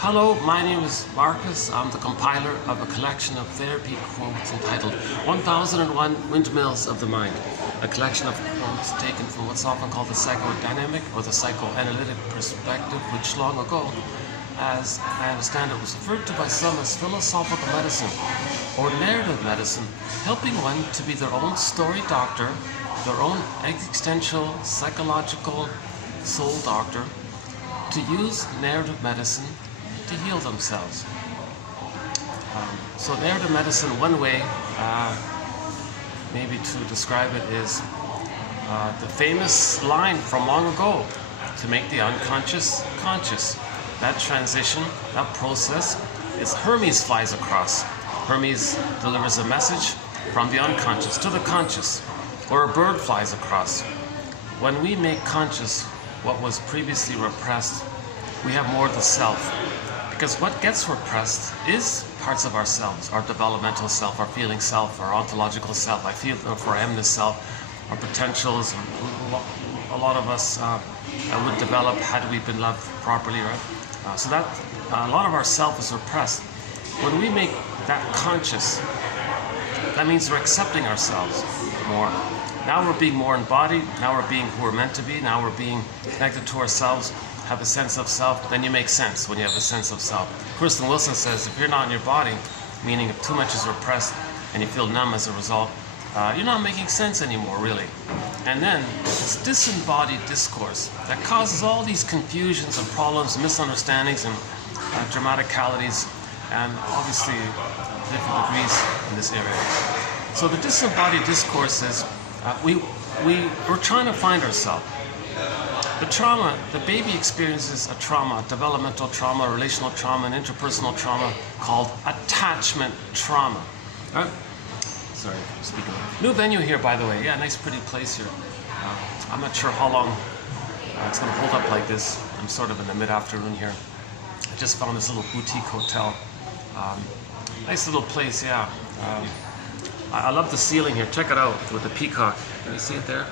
Hello, my name is Marcus. I'm the compiler of a collection of therapy quotes entitled 1001 Windmills of the Mind, a collection of quotes taken from what's often called the psychodynamic or the psychoanalytic perspective, which long ago, as I understand it, was referred to by some as philosophical medicine or narrative medicine, helping one to be their own story doctor, their own existential, psychological soul doctor, to use narrative medicine to heal themselves. So narrative medicine, one way maybe to describe it is the famous line from long ago, to make the unconscious conscious. That transition, that process, is Hermes flies across. Hermes delivers a message from the unconscious to the conscious, or a bird flies across. When we make conscious what was previously repressed, we have more of the self. Because what gets repressed is parts of ourselves, our developmental self, our feeling self, our ontological self. I feel for amness self, our potentials. A lot of us would develop had we been loved properly, right? So that a lot of our self is repressed. When we make that conscious, that means we're accepting ourselves more. Now we're being more embodied. Now we're being who we're meant to be. Now we're being connected to ourselves. Have a sense of self, then you make sense when you have a sense of self. Kristen Wilson says if you're not in your body, meaning if too much is repressed and you feel numb as a result, you're not making sense anymore, really. And then it's disembodied discourse that causes all these confusions and problems, misunderstandings and dramaticalities, and obviously different degrees in this area. So the disembodied discourse is we're trying to find ourselves. The trauma, the baby experiences a trauma, developmental trauma, relational trauma, and interpersonal trauma called attachment trauma. Right? Sorry, I'm speaking. New venue here, by the way. Yeah, nice pretty place here. I'm not sure how long it's going to hold up like this. I'm sort of in the mid-afternoon here. I just found this little boutique hotel. Nice little place, yeah. I love the ceiling here. Check it out with the peacock. Can you see it there?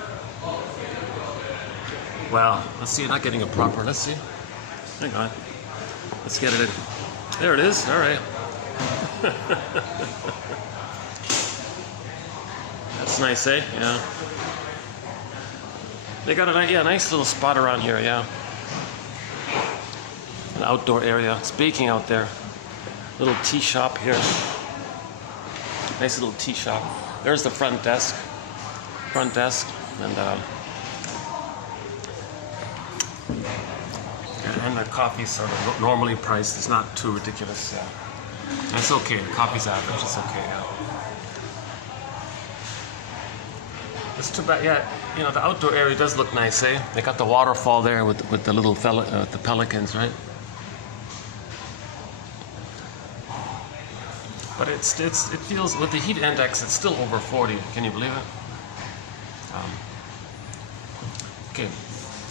Well, let's see, you're not getting it proper. Let's see. Hang on. Let's get it in. There it is. All right. That's nice, eh? Yeah. They got a nice little spot around here, yeah. An outdoor area. It's baking out there. Little tea shop here. Nice little tea shop. There's the front desk. And the coffee's sort of normally priced. It's not too ridiculous. Yeah. It's okay. The coffee's average. It's okay. Yeah. It's too bad. Yeah, you know, the outdoor area does look nice, eh? They got the waterfall there with the little the pelicans, right? But it feels with the heat index, it's still over 40. Can you believe it? Okay,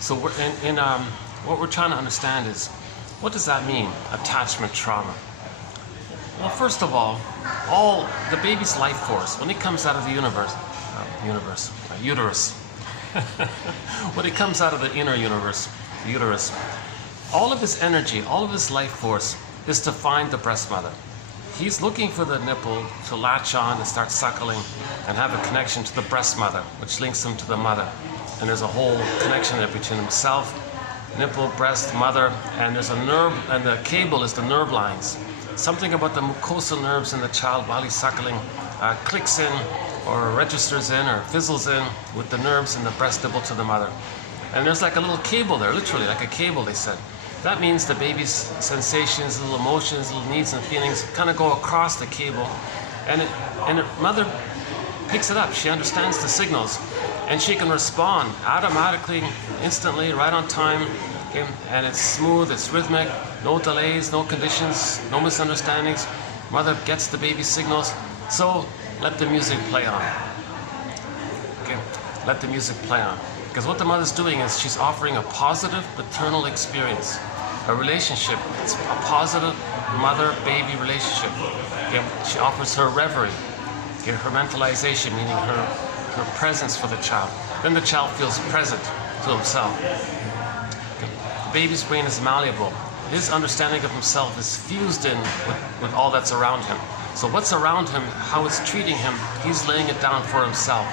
so we're in what we're trying to understand is, what does that mean, attachment trauma? Well, first of all the baby's life force, when it comes out of the uterus, when it comes out of the inner universe, the uterus, all of his energy, all of his life force is to find the breast mother. He's looking for the nipple to latch on and start suckling and have a connection to the breast mother, which links him to the mother. And there's a whole connection there between himself, nipple, breast, mother, and there's a nerve, and the cable is the nerve lines. Something about the mucosal nerves in the child while he's suckling clicks in or registers in or fizzles in with the nerves in the breast nipple to the mother. And there's like a little cable there, literally like a cable, they said. That means the baby's sensations, little emotions, little needs and feelings kind of go across the cable, and the mother picks it up. She understands the signals, and she can respond automatically, instantly, right on time, okay? And it's smooth, it's rhythmic, no delays, no conditions, no misunderstandings. Mother gets the baby's signals, so let the music play on. Okay, let the music play on. Because what the mother's doing is she's offering a positive paternal experience, a relationship. It's a positive mother-baby relationship. Okay? She offers her reverie, okay? Her mentalization, meaning her presence for the child. Then the child feels present to himself. Okay? The baby's brain is malleable. his understanding of himself is fused in with all that's around him. So what's around him, how it's treating him, he's laying it down for himself.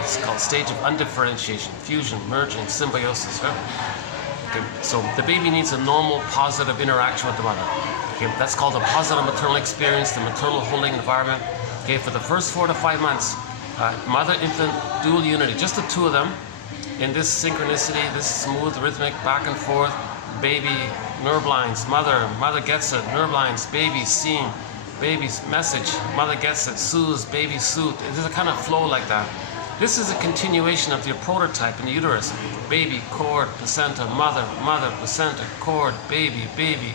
It's called stage of undifferentiation, fusion, merging, symbiosis. Right? Okay. So the baby needs a normal, positive interaction with the mother. Okay. That's called a positive maternal experience, the maternal holding environment. Okay. For the first 4 to 5 months, mother-infant dual unity, just the two of them, in this synchronicity, this smooth, rhythmic back and forth, baby, nerve lines, mother gets it, nerve lines, baby seeing, baby's message, mother gets it, soothes, baby soothed. There's a kind of flow like that. This is a continuation of your prototype in the uterus. Baby, cord, placenta, mother, placenta, cord, baby,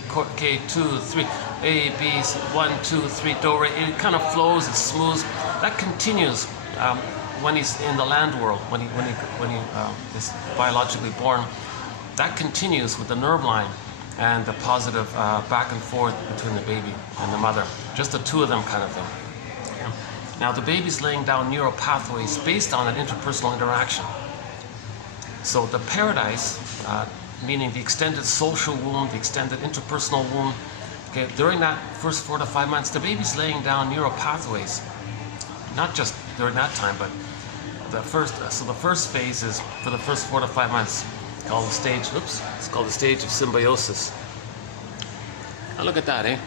cord, K, 2, 3, A, B, 1, 2, 3, do, re. It kind of flows, it smooths. That continues when he's in the land world, when he is biologically born. That continues with the nerve line and the positive back and forth between the baby and the mother. Just the two of them kind of thing. Yeah. Now the baby's laying down neural pathways based on an interpersonal interaction. So the paradise, meaning the extended social womb, the extended interpersonal womb, okay, during that first 4 to 5 months, the baby's laying down neural pathways. Not just during that time, but the first phase is for the first 4 to 5 months, called the stage, it's called the stage of symbiosis. Now look at that, eh?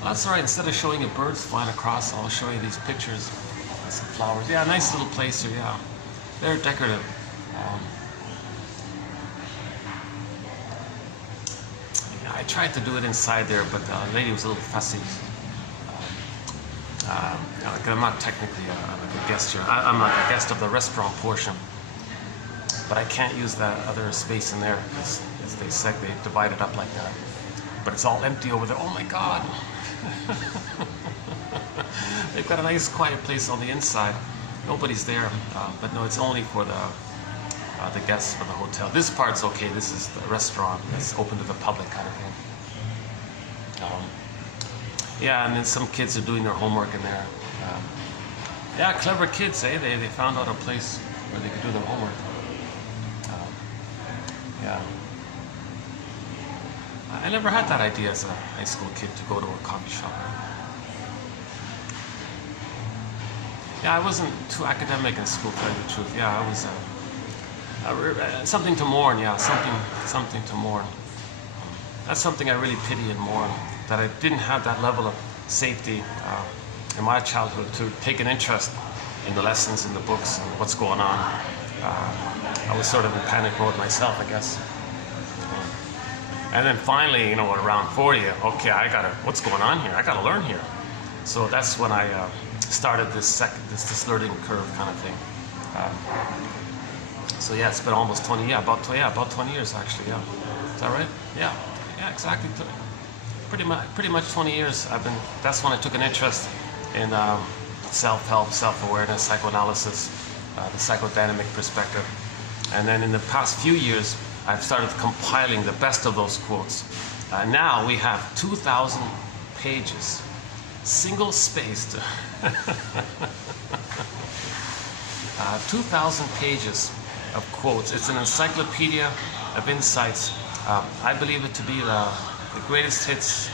Well, that's all right. Instead of showing you birds flying across, I'll show you these pictures of some flowers. Yeah, nice little place here, yeah. They're decorative. Yeah, I tried to do it inside there, but the lady was a little fussy. I'm not technically like a guest here. I'm like a guest of the restaurant portion. But I can't use that other space in there because they divide it up like that. But it's all empty over there. Oh my God! They've got a nice quiet place on the inside. Nobody's there, but no, it's only for the guests for the hotel. This part's okay. This is the restaurant. It's open to the public kind of thing. Yeah, and then some kids are doing their homework in there. Yeah, clever kids, eh? They found out a place where they could do their homework. Yeah. I never had that idea as a high school kid to go to a coffee shop. Yeah, I wasn't too academic in school, to tell you the truth. Yeah, I was something to mourn. Yeah, something to mourn. That's something I really pity and mourn, that I didn't have that level of safety in my childhood to take an interest in the lessons, in the books, and what's going on. I was sort of in panic mode myself, I guess. And then finally, around 40, okay, what's going on here? I gotta learn here. So that's when I started this learning curve kind of thing. So yeah, it's been almost 20, about 20 years actually, yeah. Is that right? Yeah, exactly. Pretty much 20 years. That's when I took an interest in self-help, self-awareness, psychoanalysis, the psychodynamic perspective. And then in the past few years, I've started compiling the best of those quotes. Now we have 2,000 pages, single-spaced, 2,000 pages of quotes. It's an encyclopedia of insights. I believe it to be the greatest hits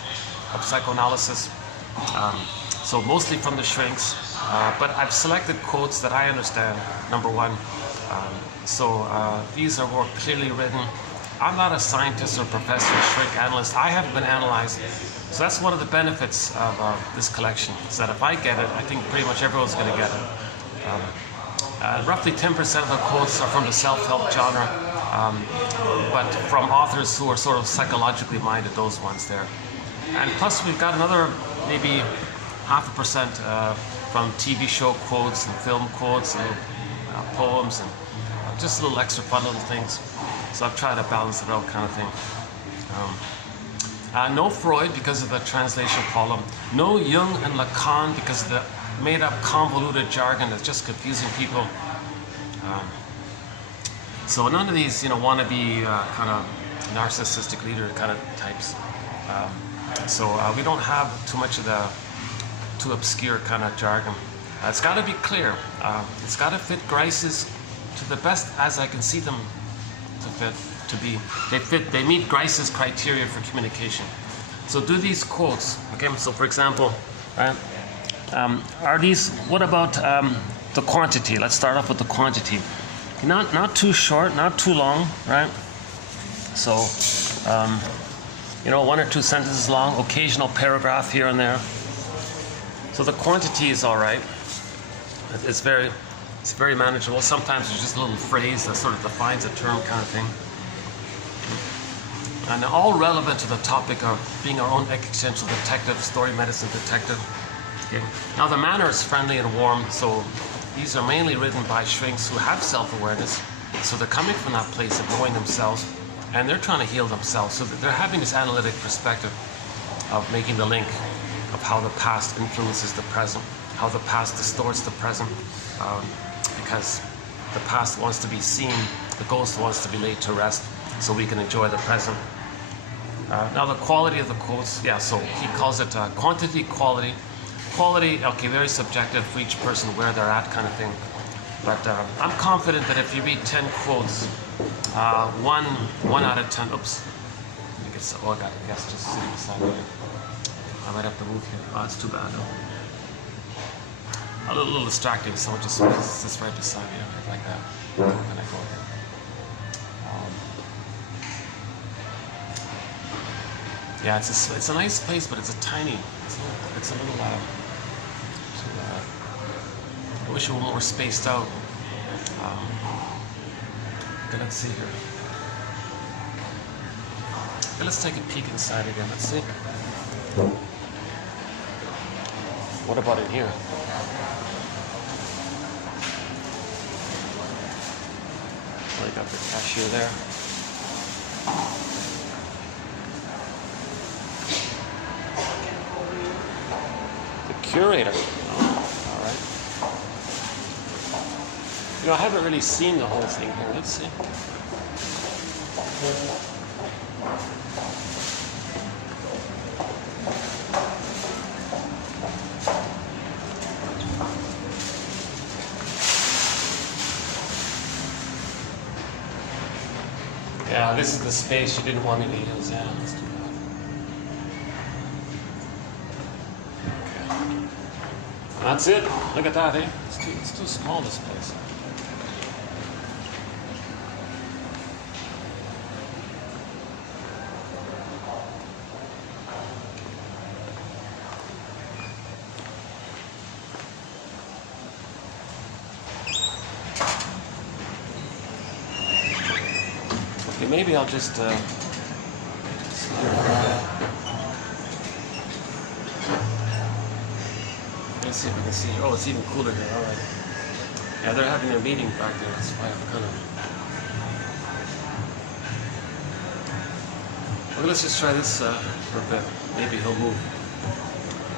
of psychoanalysis. So mostly from the shrinks, but I've selected quotes that I understand, number one. These are more clearly written. I'm not a scientist or professor, shrink analyst. I haven't been analyzed. So that's one of the benefits of this collection, is that if I get it, I think pretty much everyone's going to get it. Roughly 10% of the quotes are from the self-help genre, but from authors who are sort of psychologically minded, those ones there. And plus we've got another maybe 0.5% from TV show quotes and film quotes and poems and just little extra fun little things. So I've tried to balance it out kind of thing. No Freud because of the translation problem. No Jung and Lacan because of the made-up convoluted jargon that's just confusing people. So none of these, wannabe kind of narcissistic leader kind of types. We don't have too much of the too obscure kind of jargon. It's got to be clear. It's got to fit Grice's to the best as I can see them to fit. to be, they meet Grice's criteria for communication. So do these quotes, okay? So for example, right, are these, what about the quantity? Let's start off with the quantity. Not too short, not too long, right? So, you know, 1 or 2 sentences long, occasional paragraph here and there. So the quantity is all right. It's very manageable. Sometimes there's just a little phrase that sort of defines a term kind of thing. And all relevant to the topic of being our own existential detective, story medicine detective. Okay. Now the manner is friendly and warm, so these are mainly written by shrinks who have self-awareness. So they're coming from that place of knowing themselves, and they're trying to heal themselves. So they're having this analytic perspective of making the link of how the past influences the present, how the past distorts the present, because the past wants to be seen, the ghost wants to be laid to rest, so we can enjoy the present. Now the quality of the quotes, yeah, so he calls it quantity, quality. Quality, okay, very subjective for each person where they're at kind of thing. But I'm confident that if you read 10 quotes, one out of 10, oops. I guess, oh, I got a guest just sitting beside me. I might have to move here. Oh, it's too bad though. A little distracting, someone just sits right beside me, like that. When I go here. Yeah, it's a nice place, but it's a tiny, it's a little I wish it were more spaced out. Okay, let's see here. Okay, let's take a peek inside again. Let's see. What about in here? Well, you got the cashier there. Curator. Oh, all right. You know, I haven't really seen the whole thing here. Let's see. Yeah, this is the space you didn't want me to use. Yeah, let's do that. That's it. Look at that, eh? It's too small, this place. Okay, maybe I'll just let's see if we can see. Oh, it's even cooler here. All right. Yeah, they're having a meeting back there. That's why I'm kind of. Okay, let's just try this for a bit. Maybe he'll move.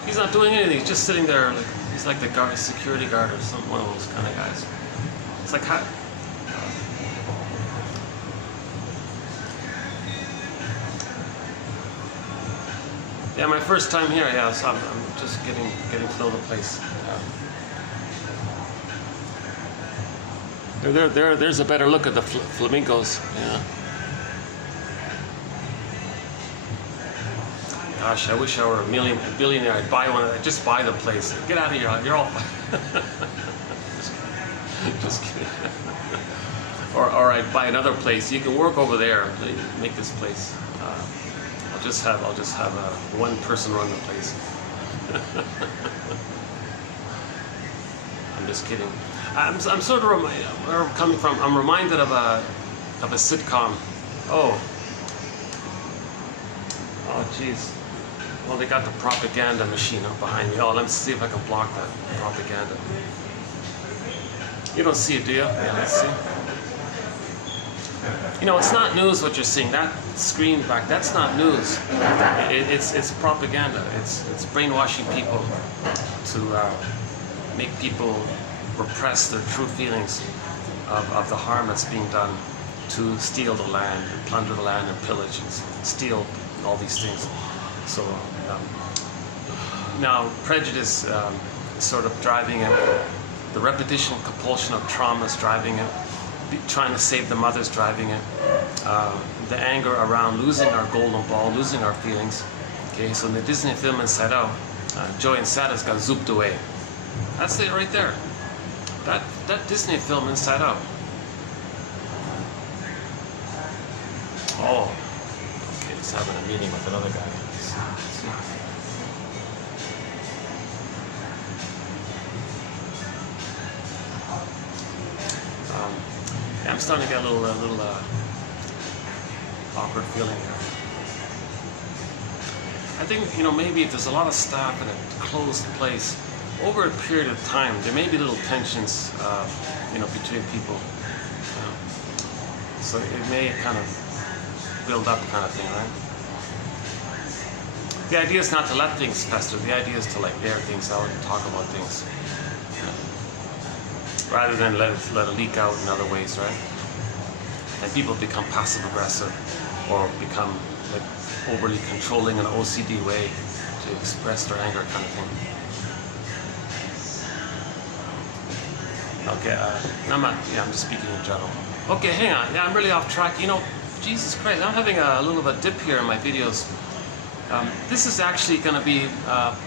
He's not doing anything. He's just sitting there. Like he's like the guard, security guard or some one of those kind of guys. It's like how. Yeah, my first time here. Yeah, so I'm just getting to know the place. There's a better look at the flamingos. Yeah. Gosh, I wish I were a billionaire. I'd buy one. I'd just buy the place. Get out of here. You're all. just kidding. Or I'd buy another place. You can work over there. Make this place. I'll just have one person run the place. I'm just kidding. I'm sort of where I'm coming from. I'm reminded of a sitcom. Oh, jeez. Well, they got the propaganda machine up behind me. Oh, let's see if I can block that propaganda. You don't see it, do you? Yeah, let's see. You know, it's not news what you're seeing. That screen back, that's not news. It's propaganda. It's brainwashing people to make people repress their true feelings of the harm that's being done, to steal the land, and plunder the land, and pillage, and steal all these things. So now prejudice is sort of driving it. The repetition, compulsion of trauma is driving it. trying to save the mother's driving it. The anger around losing our golden ball, losing our feelings. Okay, so in the Disney film Inside Out, joy and sadness got zooped away. That's it right there. That Disney film Inside Out. Oh, okay, he's having a meeting with another guy. I'm starting to get a little awkward feeling here. I think, maybe if there's a lot of staff in a closed place, over a period of time, there may be little tensions, between people. So it may kind of build up kind of thing, right? The idea is not to let things fester. The idea is to air things out and talk about things, rather than let it leak out in other ways, right? And people become passive aggressive or become overly controlling in an OCD way to express their anger, kind of thing. Okay, I'm just speaking in general. Okay, hang on. Yeah, I'm really off track. Jesus Christ, I'm having a little bit of a dip here in my videos. This is actually going to be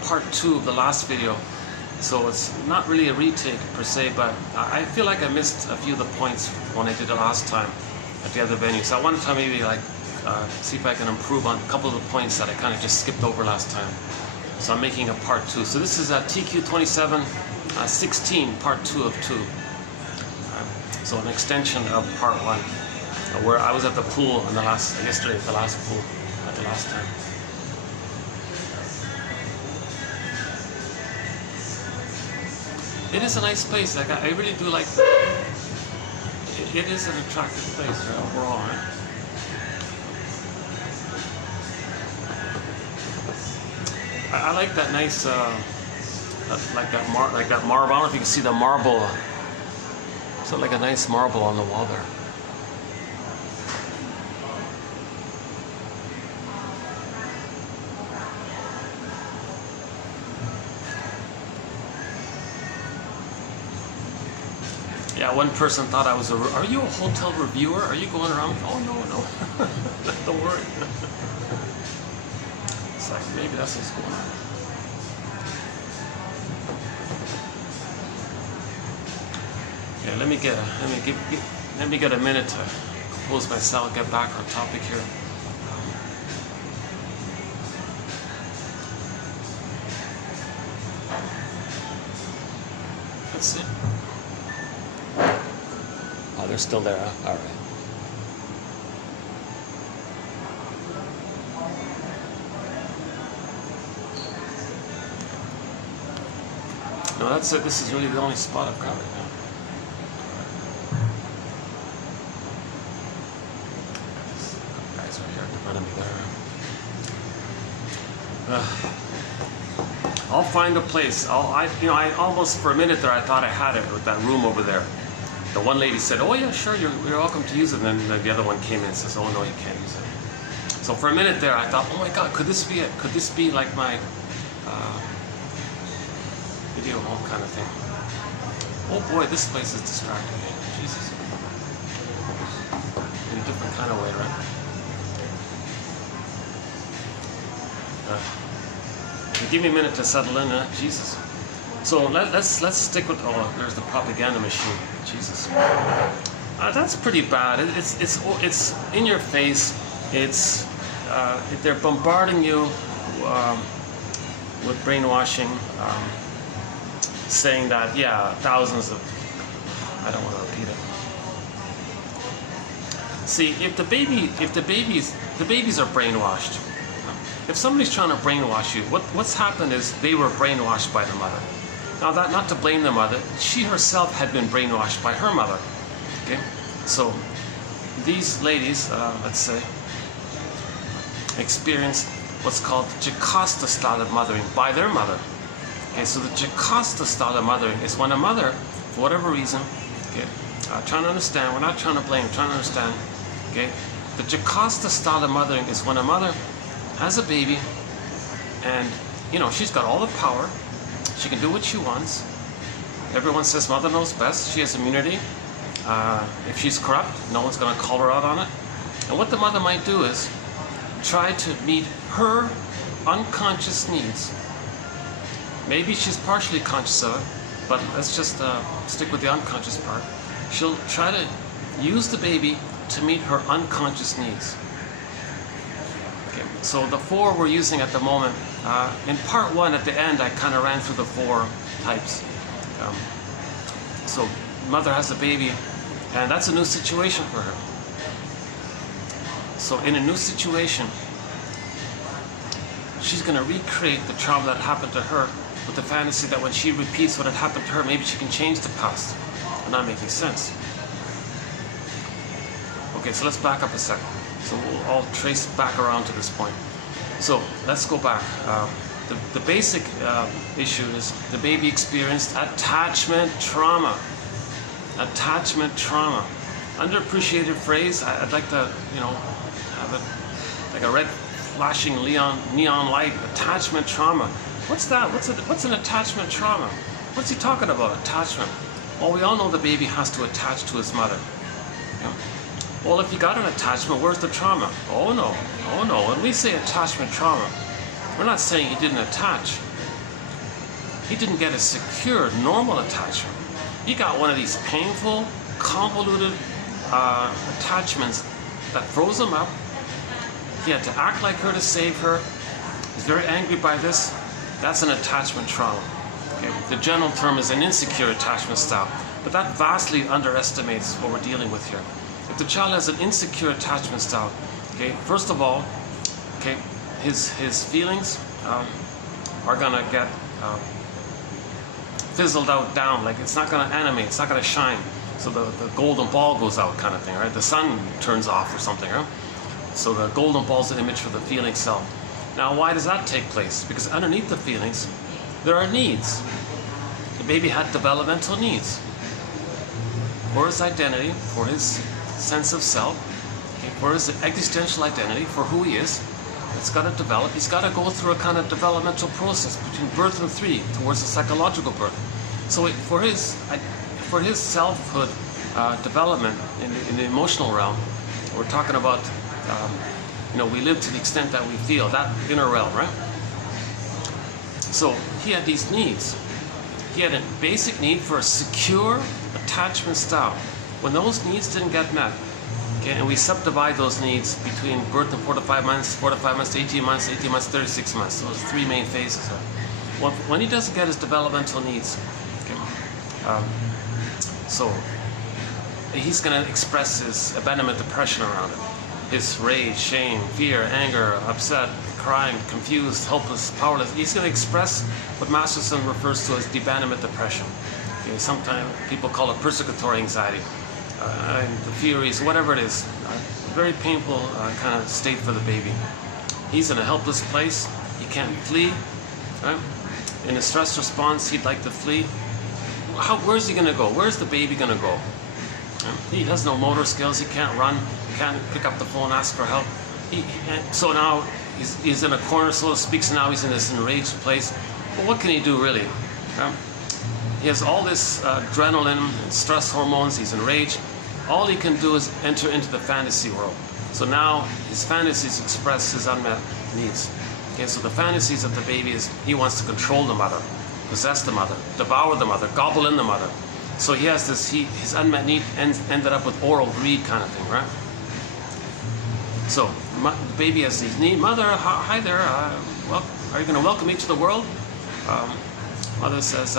part 2 of the last video. So it's not really a retake per se, but I feel like I missed a few of the points when I did it last time at the other venue. So I wanted to maybe see if I can improve on a couple of the points that I kind of just skipped over last time. So I'm making a part 2. So this is TQ27 16, part 2 of 2. So an extension of part 1, where I was at the pool yesterday at the last pool at the last time. It is a nice place. I really do like it. It is an attractive place overall, right? I like that nice, like that marble. I don't know if you can see the marble. So like a nice marble on the wall there. Yeah, one person thought I was are you a hotel reviewer? Are you going around? Oh, no. Don't worry. It's like, maybe that's what's going on. Yeah, let me get a minute to compose myself, get back on topic here. Let's see. Oh, they're still there, huh? All right. No, that's it. This is really the only spot I've got right now. Guys right here in front of me there. I'll find a place. I almost for a minute there I thought I had it with that room over there. The one lady said, "Oh yeah, sure, you're welcome to use it." And then the other one came in and says, "Oh no, you can't use it." So for a minute there, I thought, "Oh my God, could this be it? Could this be like my video home kind of thing?" Oh boy, this place is distracting me. Jesus, in a different kind of way, right? Give me a minute to settle in, Jesus. So let's stick with. Oh, there's the propaganda machine. Jesus, that's pretty bad. It's in your face. It's they're bombarding you with brainwashing, saying that thousands of. I don't want to repeat it. See, if the babies are brainwashed. If somebody's trying to brainwash you, what's happened is they were brainwashed by their mother. Now, that not to blame the mother, she herself had been brainwashed by her mother. Okay, so these ladies, let's say, experienced what's called Jocasta style of mothering by their mother. Okay, so the Jocasta style of mothering is when a mother, for whatever reason, okay, trying to understand. We're not trying to blame. Trying to understand. Okay, the Jocasta style of mothering is when a mother has a baby, and she's got all the power. She can do what she wants. Everyone says mother knows best. She has immunity. If she's corrupt, no one's going to call her out on it. And what the mother might do is try to meet her unconscious needs. Maybe she's partially conscious of it, but let's just stick with the unconscious part. She'll try to use the baby to meet her unconscious needs. Okay, so the 4 we're using at the moment, in part 1 at the end, I kind of ran through the 4 types. So mother has a baby, and that's a new situation for her. So in a new situation, she's going to recreate the trauma that happened to her with the fantasy that when she repeats what had happened to her, maybe she can change the past. I'm not making sense. Okay, so let's back up a second. So we'll all trace back around to this point. So let's go back. The basic issue is the baby experienced attachment trauma. Attachment trauma. Underappreciated phrase. I'd like to, have it like a red flashing neon light. Attachment trauma. What's that? What's an attachment trauma? What's he talking about? Attachment. Well, we all know the baby has to attach to his mother. Yeah? Well, if you got an attachment, where's the trauma? Oh no. When we say attachment trauma, we're not saying he didn't attach. He didn't get a secure, normal attachment. He got one of these painful, convoluted attachments that froze him up. He had to act like her to save her. He's very angry by this. That's an attachment trauma. Okay? The general term is an insecure attachment style, but that vastly underestimates what we're dealing with here. If the child has an insecure attachment style, okay, first of all, okay, his feelings are gonna get fizzled out down, like it's not gonna animate, it's not gonna shine. So the golden ball goes out kind of thing, right? The sun turns off or something, right? So the golden ball's an image for the feeling self. Now, why does that take place? Because underneath the feelings, there are needs. The baby had developmental needs for his identity, for his sense of self, okay, for his existential identity, for who he is. It's got to develop. He's got to go through a kind of developmental process between birth and 3 towards a psychological birth. So for his selfhood development in the emotional realm, we're talking about, we live to the extent that we feel, that inner realm, right? So he had these needs. He had a basic need for a secure attachment style. When those needs didn't get met, okay, and we subdivide those needs between birth and 4 to 5 months, 4 to 5 months to 18 months, 18 months, 36 months. So those 3 main phases. When he doesn't get his developmental needs, okay, so he's going to express his abandonment depression around it. His rage, shame, fear, anger, upset, crying, confused, helpless, powerless. He's going to express what Masterson refers to as abandonment depression. Okay, sometimes people call it persecutory anxiety. The furies, whatever it is, a very painful kind of state for the baby. He's in a helpless place. He can't flee. Right? In a stress response, he'd like to flee. Where's he going to go? Where's the baby going to go? He has no motor skills. He can't run. He can't pick up the phone, ask for help. So now he's in a corner, so to speak. So now he's in this enraged place. But what can he do, really? He has all this adrenaline and stress hormones. He's enraged. All he can do is enter into the fantasy world. So now his fantasies express his unmet needs. Okay, so the fantasies of the baby is he wants to control the mother, possess the mother, devour the mother, gobble in the mother. So he has this, his unmet need ended up with oral greed kind of thing, right? So the baby has these needs. Mother, hi there. Well, are you going to welcome me to the world? Mother says,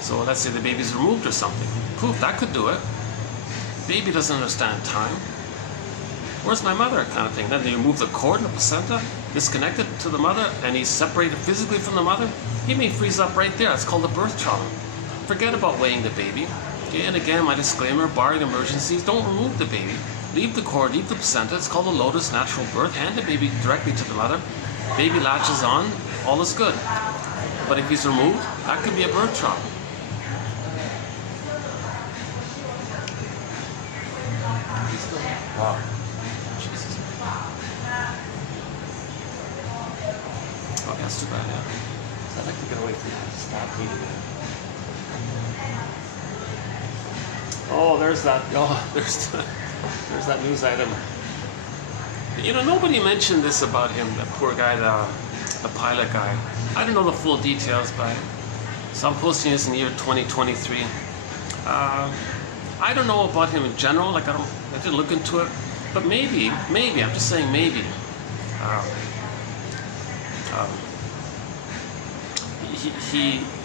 so let's say the baby's removed or something. Poof, that could do it. Baby doesn't understand time. Where's my mother kind of thing. Then you remove the cord and the placenta, disconnected to the mother, and he's separated physically from the mother. He may freeze up right there. It's called a birth trauma. Forget about weighing the baby. Okay, and again, my disclaimer, barring emergencies, don't remove the baby. Leave the cord, leave the placenta. It's called a lotus natural birth. Hand the baby directly to the mother. Baby latches on, all is good. But if he's removed, that could be a birth trauma. Wow. Jesus. Okay, that's too bad, yeah. So I'd like to get away from that staff meeting. Oh, there's that. Oh, there's that news item. You know, nobody mentioned this about him. The poor guy, the pilot guy. I don't know the full details, but so I'm posting this in the year 2023. I don't know about him in general. Like I didn't look into it, but maybe I'm just saying maybe.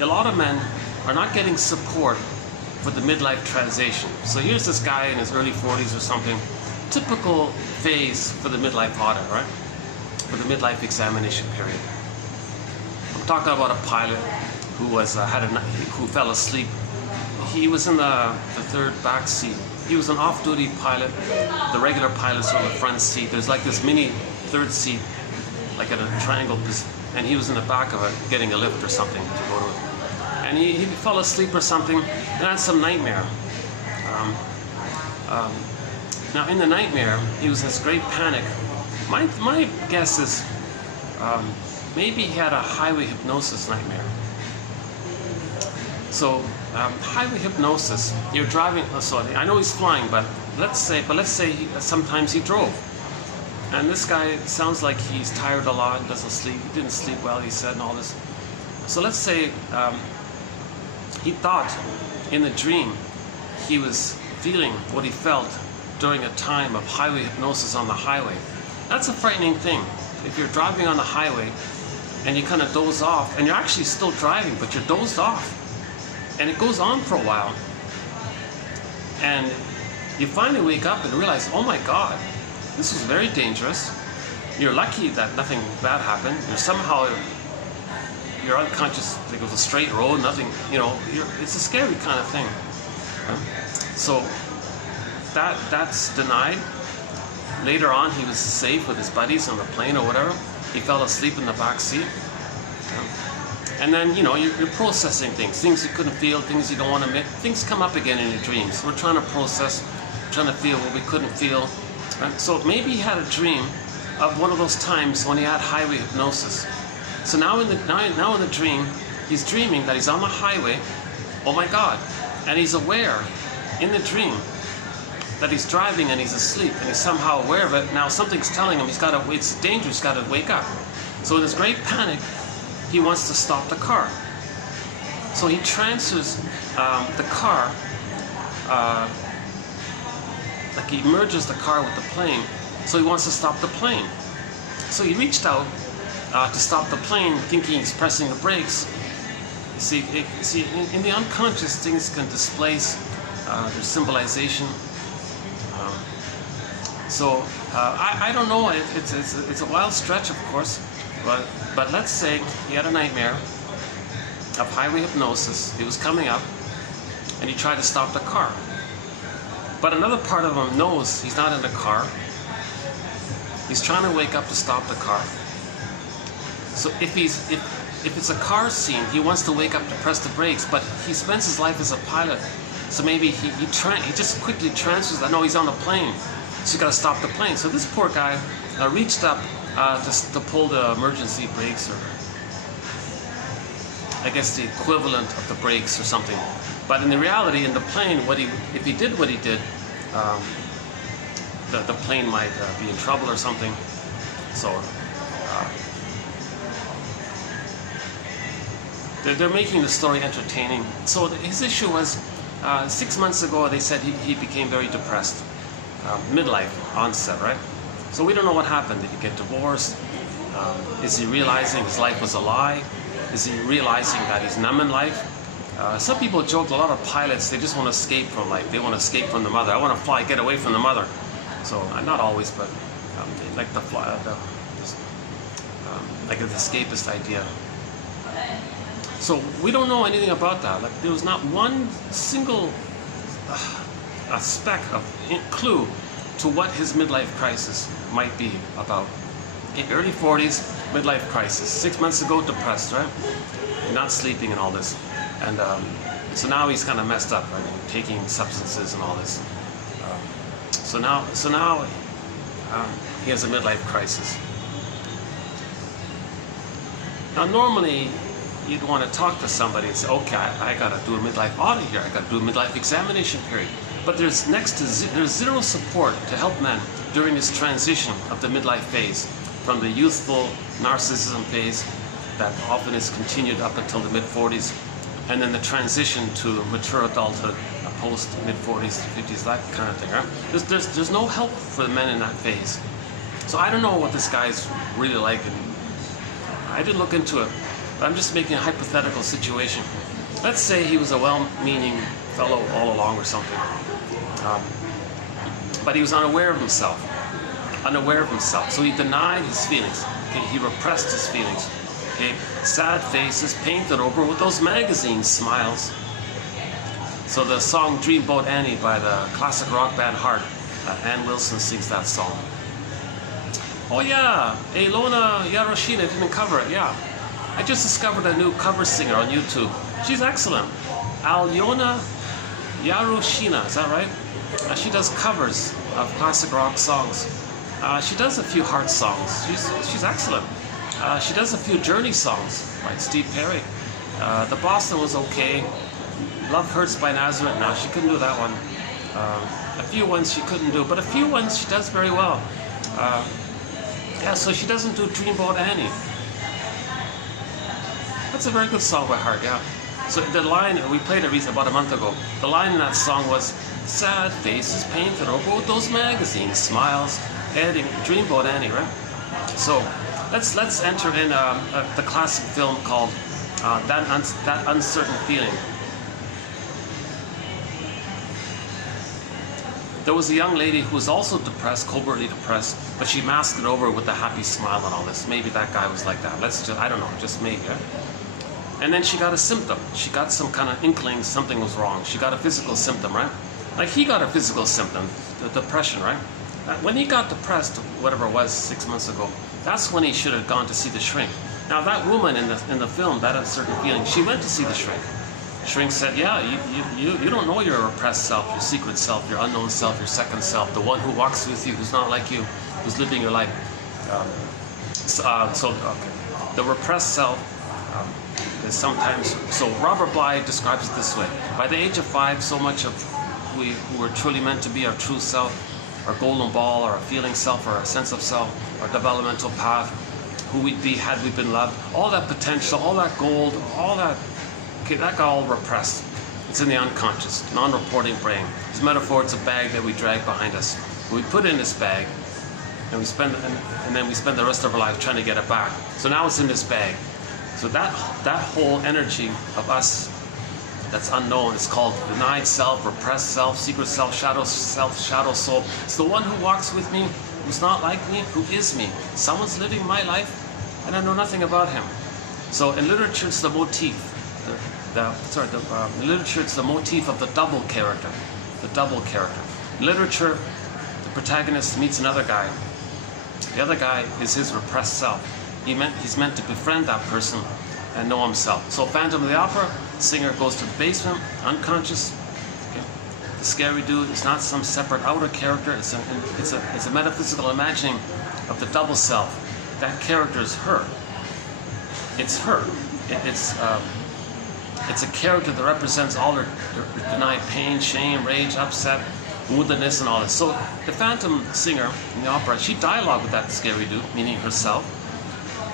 A lot of men are not getting support for the midlife transition. So here's this guy in his early 40s or something, typical phase for the midlife audit, right? For the midlife examination period. I'm talking about a pilot who was who fell asleep. He was in the third back seat. He was an off-duty pilot. The regular pilots are on the front seat. There's like this mini third seat, like at a triangle, and he was in the back of it getting a lift or something to go to it. And he fell asleep or something and had some nightmare. Now in the nightmare, he was in this great panic. My guess is maybe he had a highway hypnosis nightmare. So highway hypnosis, you're driving. So I know he's flying, but let's say sometimes he drove. And this guy sounds like he's tired a lot, doesn't sleep. He didn't sleep well, he said, and all this. So let's say he thought in the dream he was feeling what he felt during a time of highway hypnosis on the highway. That's a frightening thing. If you're driving on the highway and you kind of doze off, and you're actually still driving, but you're dozed off, and it goes on for a while, and you finally wake up and realize, oh my God, this was very dangerous. You're lucky that nothing bad happened. You're unconscious. It was a straight road, nothing, you know, it's a scary kind of thing. So that's denied. Later on, he was safe with his buddies on the plane or whatever. He fell asleep in the back seat. And then, you know, you're processing things you couldn't feel, things you don't want to admit. Things come up again in your dreams. We're trying to process, trying to feel what we couldn't feel. So maybe he had a dream of one of those times when he had highway hypnosis. So now in the dream, he's dreaming that he's on the highway. Oh my God! And he's aware in the dream that he's driving and he's asleep, and he's somehow aware of it. Now something's telling him it's dangerous. He's got to wake up. So in his great panic, he wants to stop the car. So he transfers the car. Like he merges the car with the plane, so he wants to stop the plane. So he reached out to stop the plane, thinking he's pressing the brakes. See, in the unconscious, things can displace their symbolization. I don't know. It's a wild stretch, of course, but let's say he had a nightmare of highway hypnosis. It was coming up, and he tried to stop the car. But another part of him knows he's not in the car. He's trying to wake up to stop the car. So if it's a car scene, he wants to wake up to press the brakes, but he spends his life as a pilot. So maybe he just quickly transfers that. No, he's on the plane, so he's got to stop the plane. So this poor guy reached up to pull the emergency brakes, or I guess the equivalent of the brakes or something. But in the reality, in the plane, if he did what he did, the plane might be in trouble or something. So they're making the story entertaining. So his issue was 6 months ago. They said he became very depressed, midlife onset, right? So we don't know what happened. Did he get divorced? Is he realizing his life was a lie? Is he realizing that he's numb in life? Some people joke, a lot of pilots, they just want to escape from life. They want to escape from the mother. I want to fly, get away from the mother. So, not always, but they like the fly, like an escapist idea. So we don't know anything about that. Like there was not one single a speck of clue to what his midlife crisis might be about. In early 40s, midlife crisis. 6 months ago, depressed, right? Not sleeping and all this. And so now he's kind of messed up, right? Taking substances and all this. So now he has a midlife crisis. Now normally you'd want to talk to somebody and say, okay, I got to do a midlife audit here. I got to do a midlife examination period. But there's there's zero support to help men during this transition of the midlife phase, from the youthful narcissism phase that often is continued up until the mid-40s, and then the transition to mature adulthood, post mid-40s, 50s, that kind of thing. Right? There's no help for the men in that phase. So I don't know what this guy's really like, and I didn't look into it, but I'm just making a hypothetical situation. Let's say he was a well-meaning fellow all along or something, but he was unaware of himself. So he denied his feelings. Okay? He repressed his feelings. Okay? Sad faces painted over with those magazine smiles. So the song Dreamboat Annie by the classic rock band Heart, Ann Wilson sings that song. Oh yeah, Ilona Yaroshina didn't cover it, yeah. I just discovered a new cover singer on YouTube. She's excellent. Alyona Yaroshina, is that right? She does covers of classic rock songs. She does a few Heart songs. She's excellent. She does a few Journey songs, like Steve Perry. The Boston was okay. Love Hurts by Nazareth, no, she couldn't do that one. A few ones she couldn't do, but a few ones she does very well. Yeah, so she doesn't do Dreamboat Annie. That's a very good song by Heart, yeah. So the line, we played it about a month ago, the line in that song was, sad faces painted over with those magazines, smiles, heading, Dreamboat Annie, right? So let's enter in the classic film called That Uncertain Feeling. There was a young lady who was also depressed, covertly depressed, but she masked it over with a happy smile and all this. Maybe that guy was like that. I don't know, just maybe. Yeah? And then she got a symptom. She got some kind of inkling something was wrong. She got a physical symptom, right? Like he got a physical symptom, the depression, right? When he got depressed, whatever it was, 6 months ago, that's when he should have gone to see the shrink. Now that woman in the film, That Uncertain Feeling, she went to see the shrink. Shrink said, yeah, you don't know your repressed self, your secret self, your unknown self, your second self, the one who walks with you, who's not like you, who's living your life. The repressed self is sometimes, so Robert Bly describes it this way. By the age of 5, so much of who we're truly meant to be, our true self, our golden ball, our feeling self, our sense of self, our developmental path, who we'd be had we been loved, all that potential, all that gold, all that, okay, that got all repressed. It's in the unconscious, non-reporting brain. This metaphor, it's a bag that we drag behind us. We put it in this bag, and then we spend the rest of our life trying to get it back. So now it's in this bag. So that whole energy of us that's unknown is called denied self, repressed self, secret self, shadow soul. It's the one who walks with me, who's not like me, who is me. Someone's living my life, and I know nothing about him. So in literature, it's the motif. In literature, it's the motif of the double character. The double character. In literature, the protagonist meets another guy. The other guy is his repressed self. He's meant to befriend that person and know himself. So Phantom of the Opera, singer goes to the basement, unconscious. Okay. The scary dude is not some separate outer character. It's a metaphysical imagining of the double self. That character is her. It's her. It's a character that represents all her denied pain, shame, rage, upset, woundedness, and all this. So the Phantom singer in the opera, she dialogued with that scary dude, meaning herself.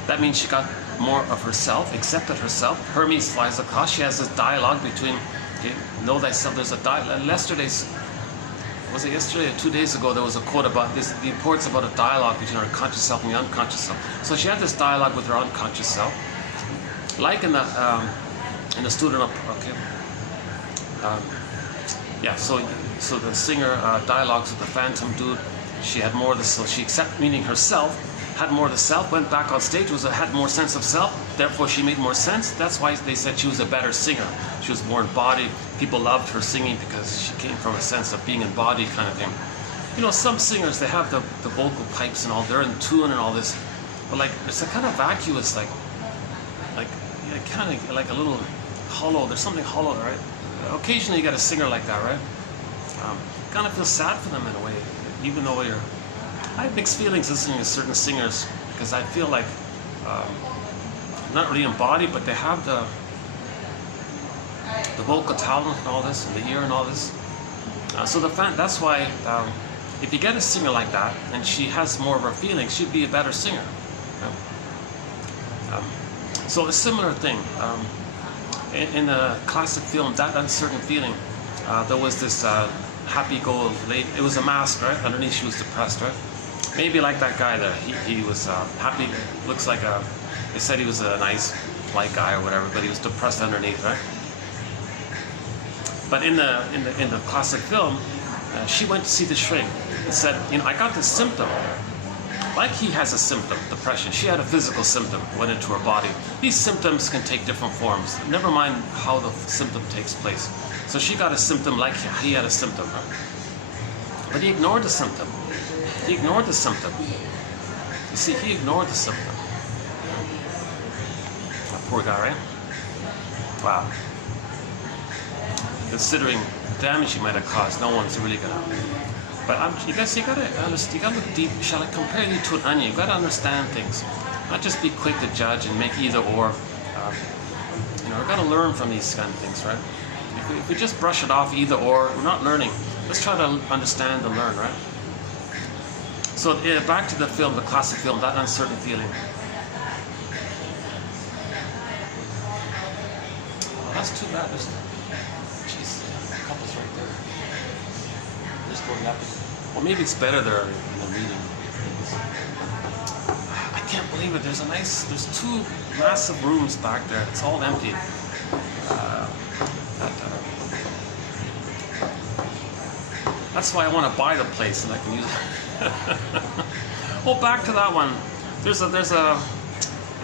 That means she got more of herself, accepted herself. Hermes flies across. She has this dialogue between, okay, know thyself. There's a dialogue. Was it yesterday or 2 days ago, there was a quote about this, the importance about a dialogue between her conscious self and the unconscious self. So she had this dialogue with her unconscious self. Like in the student, okay. Yeah, so the singer dialogues with the Phantom dude. She had more of the self. She accepted, meaning herself, had more of the self, went back on stage, had more sense of self, therefore she made more sense. That's why they said she was a better singer. She was more embodied. People loved her singing because she came from a sense of being embodied kind of thing. You know, some singers, they have the vocal pipes and all, they're in tune and all this, but like, it's a kind of vacuous, like kind of like a little hollow, there's something hollow, right? Occasionally you get a singer like that, right? Kind of feel sad for them in a way, even though I have mixed feelings listening to certain singers because I feel like not really embodied, but they have the vocal talent and all this, and the ear and all this. That's why if you get a singer like that and she has more of her feelings, she'd be a better singer. So a similar thing. In the classic film, That Uncertain Feeling, there was this happy-go lady. It was a mask, right? Underneath she was depressed, right? Maybe like that guy there. He was happy. Looks like they said he was a nice, polite guy or whatever, but he was depressed underneath, right? But in the classic film, she went to see the shrink and said, I got this symptom. Like he has a symptom, depression. She had a physical symptom, went into her body. These symptoms can take different forms. Never mind how the symptom takes place. So she got a symptom like he had a symptom, right? But he ignored the symptom. He ignored the symptom. You see, he ignored the symptom. That poor guy, right? Wow. Considering the damage he might have caused, no one's really gonna. But you gotta look deep. Shall I compare you to an onion? You gotta understand things, not just be quick to judge and make either or. We gotta learn from these kind of things, right? If we just brush it off either or, we're not learning. Let's try to understand and learn, right? So back to the film, the classic film, That Uncertain Feeling. Oh, that's too bad. Jeez, the couple's right there. Just going up. Well, maybe it's better there in the reading. I can't believe it. There's two massive rooms back there. It's all empty. That's why I want to buy the place and I can use it. Well, back to that one.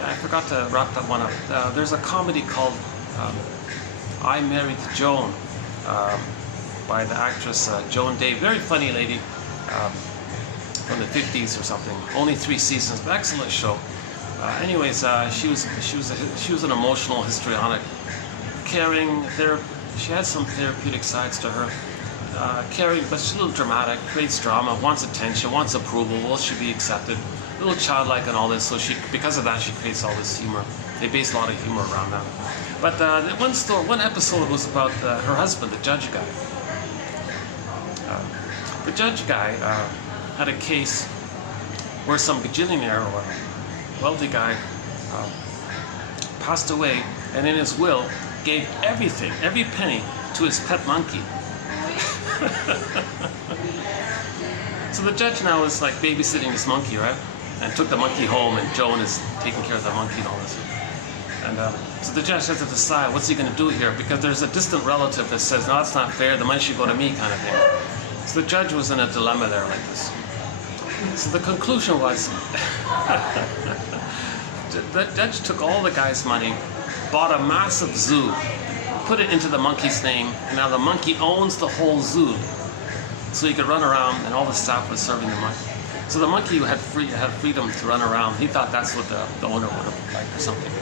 I forgot to wrap that one up. There's a comedy called I Married Joan. By the actress Joan Day, very funny lady, from the 50s or something. Only 3 seasons, but excellent show. Anyways, she was an emotional histrionic, caring. She had some therapeutic sides to her. Caring, but she's a little dramatic. Creates drama, wants attention, wants approval. Will she be accepted? A little childlike and all this. So because of that, she creates all this humor. They base a lot of humor around that. But one episode was about her husband, the judge guy. The judge guy had a case where some gajillionaire or wealthy guy passed away, and in his will gave everything, every penny, to his pet monkey. So the judge now is like babysitting this monkey, right? And took the monkey home, and Joan is taking care of the monkey and all this. And so the judge has to decide what's he going to do here, because there's a distant relative that says, no, that's not fair, the money should go to me, kind of thing. So the judge was in a dilemma there like this. So the conclusion was, the judge took all the guy's money, bought a massive zoo, put it into the monkey's name, and now the monkey owns the whole zoo. So he could run around, and all the staff was serving the monkey. So the monkey had freedom to run around. He thought that's what the owner would have liked or something.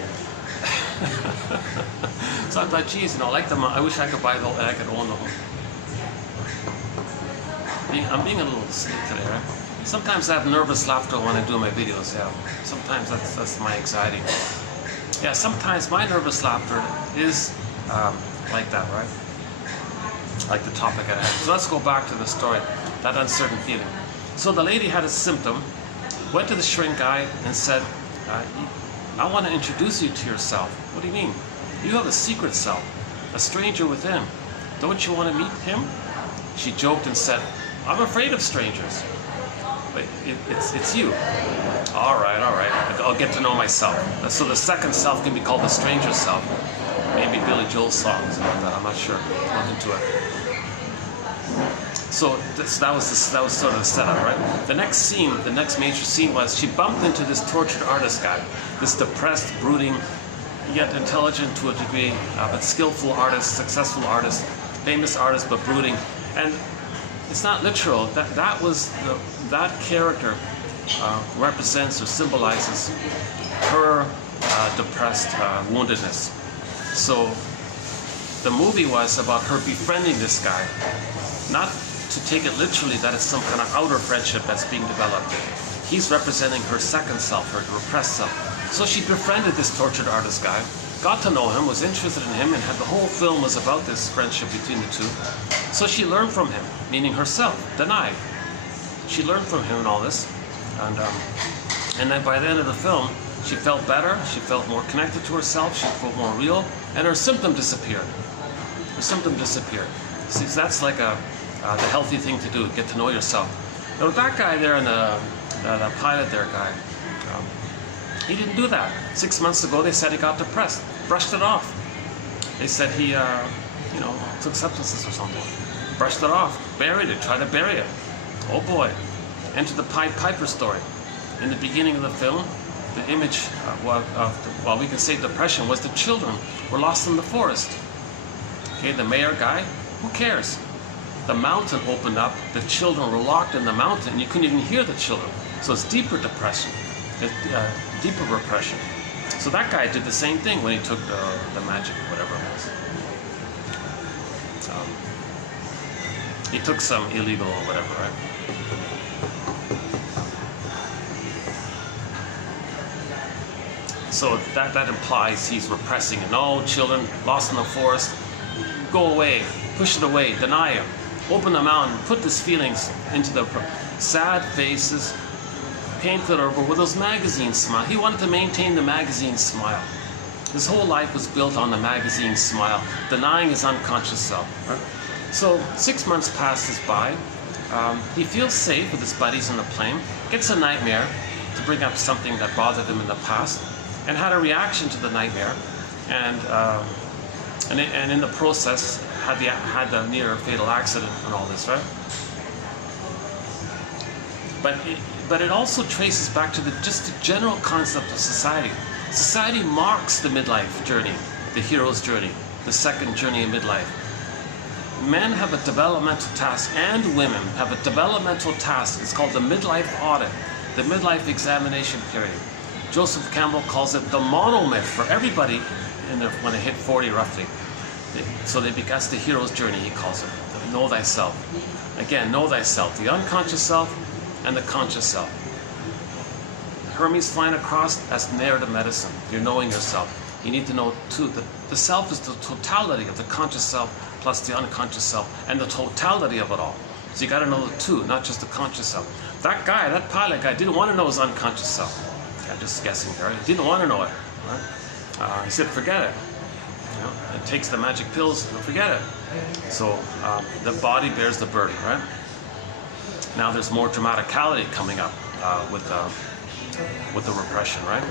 So I thought, geez, I wish I could buy the whole, and I could own the whole. I'm being a little silly today, right? Sometimes I have nervous laughter when I do my videos, yeah. Sometimes that's my anxiety. Yeah, sometimes my nervous laughter is like that, right? Like the topic at hand. So let's go back to the story, That Uncertain Feeling. So the lady had a symptom, went to the shrink guy and said, I want to introduce you to yourself. What do you mean? You have a secret self, a stranger within. Don't you want to meet him? She joked and said, I'm afraid of strangers. But it's you. All right. I'll get to know myself. So the second self can be called the stranger self. Maybe Billy Joel's song, something like that. I'm not sure. Look into it. So that was sort of the setup, right? The next major scene was she bumped into this tortured artist guy, this depressed, brooding, yet intelligent to a degree, but skillful artist, successful artist, famous artist, but brooding. And it's not literal. That character represents or symbolizes her depressed woundedness. So the movie was about her befriending this guy, not to take it literally that it's some kind of outer friendship that's being developed. He's representing her second self, her repressed self. So she befriended this tortured artist guy, got to know him, was interested in him, and had the whole film was about this friendship between the two. So she learned from him, meaning herself, denied. She learned from him and all this, and then by the end of the film, she felt better, she felt more connected to herself, she felt more real, and her symptom disappeared. Her symptom disappeared. See, so that's like the healthy thing to do, get to know yourself. Now that guy there, and the pilot there guy, he didn't do that. 6 months ago, they said he got depressed, brushed it off. They said he, took substances or something, brushed it off, buried it, tried to bury it. Oh boy, enter the Pied Piper story. In the beginning of the film, the image of we can say depression was the children were lost in the forest. Okay, the mayor guy, who cares? The mountain opened up, the children were locked in the mountain, and you couldn't even hear the children. So it's deeper depression, deeper repression. So that guy did the same thing when he took the magic, whatever it was. He took some illegal or whatever, right? So that implies he's repressing it. No, children lost in the forest, go away, push it away, deny him, open the mountain, put these feelings into the sad faces, painted over with those magazine smile. He wanted to maintain the magazine smile. His whole life was built on the magazine smile, denying his unconscious self. Right? So 6 months passes by. He feels safe with his buddies on the plane, gets a nightmare to bring up something that bothered him in the past, and had a reaction to the nightmare, and in the process had the near fatal accident and all this, right? But it also traces back to just the general concept of society. Society marks the midlife journey, the hero's journey, the second journey in midlife. Men have a developmental task, and women have a developmental task. It's called the midlife audit, the midlife examination period. Joseph Campbell calls it the monomyth for everybody when they hit 40 roughly. That's the hero's journey, he calls it. Know thyself. Again, know thyself, the unconscious self and the conscious self. Hermes flying across, that's narrative medicine. You're knowing yourself. You need to know too that the self is the totality of the conscious self plus the unconscious self, and the totality of it all. So you got to know the two, not just the conscious self. That guy, that pilot guy, didn't want to know his unconscious self. I'm just guessing there. He didn't want to know it. Right? He said, forget it. It takes the magic pills, forget it. So the body bears the burden, right? Now there's more dramaticality coming up with the repression, right?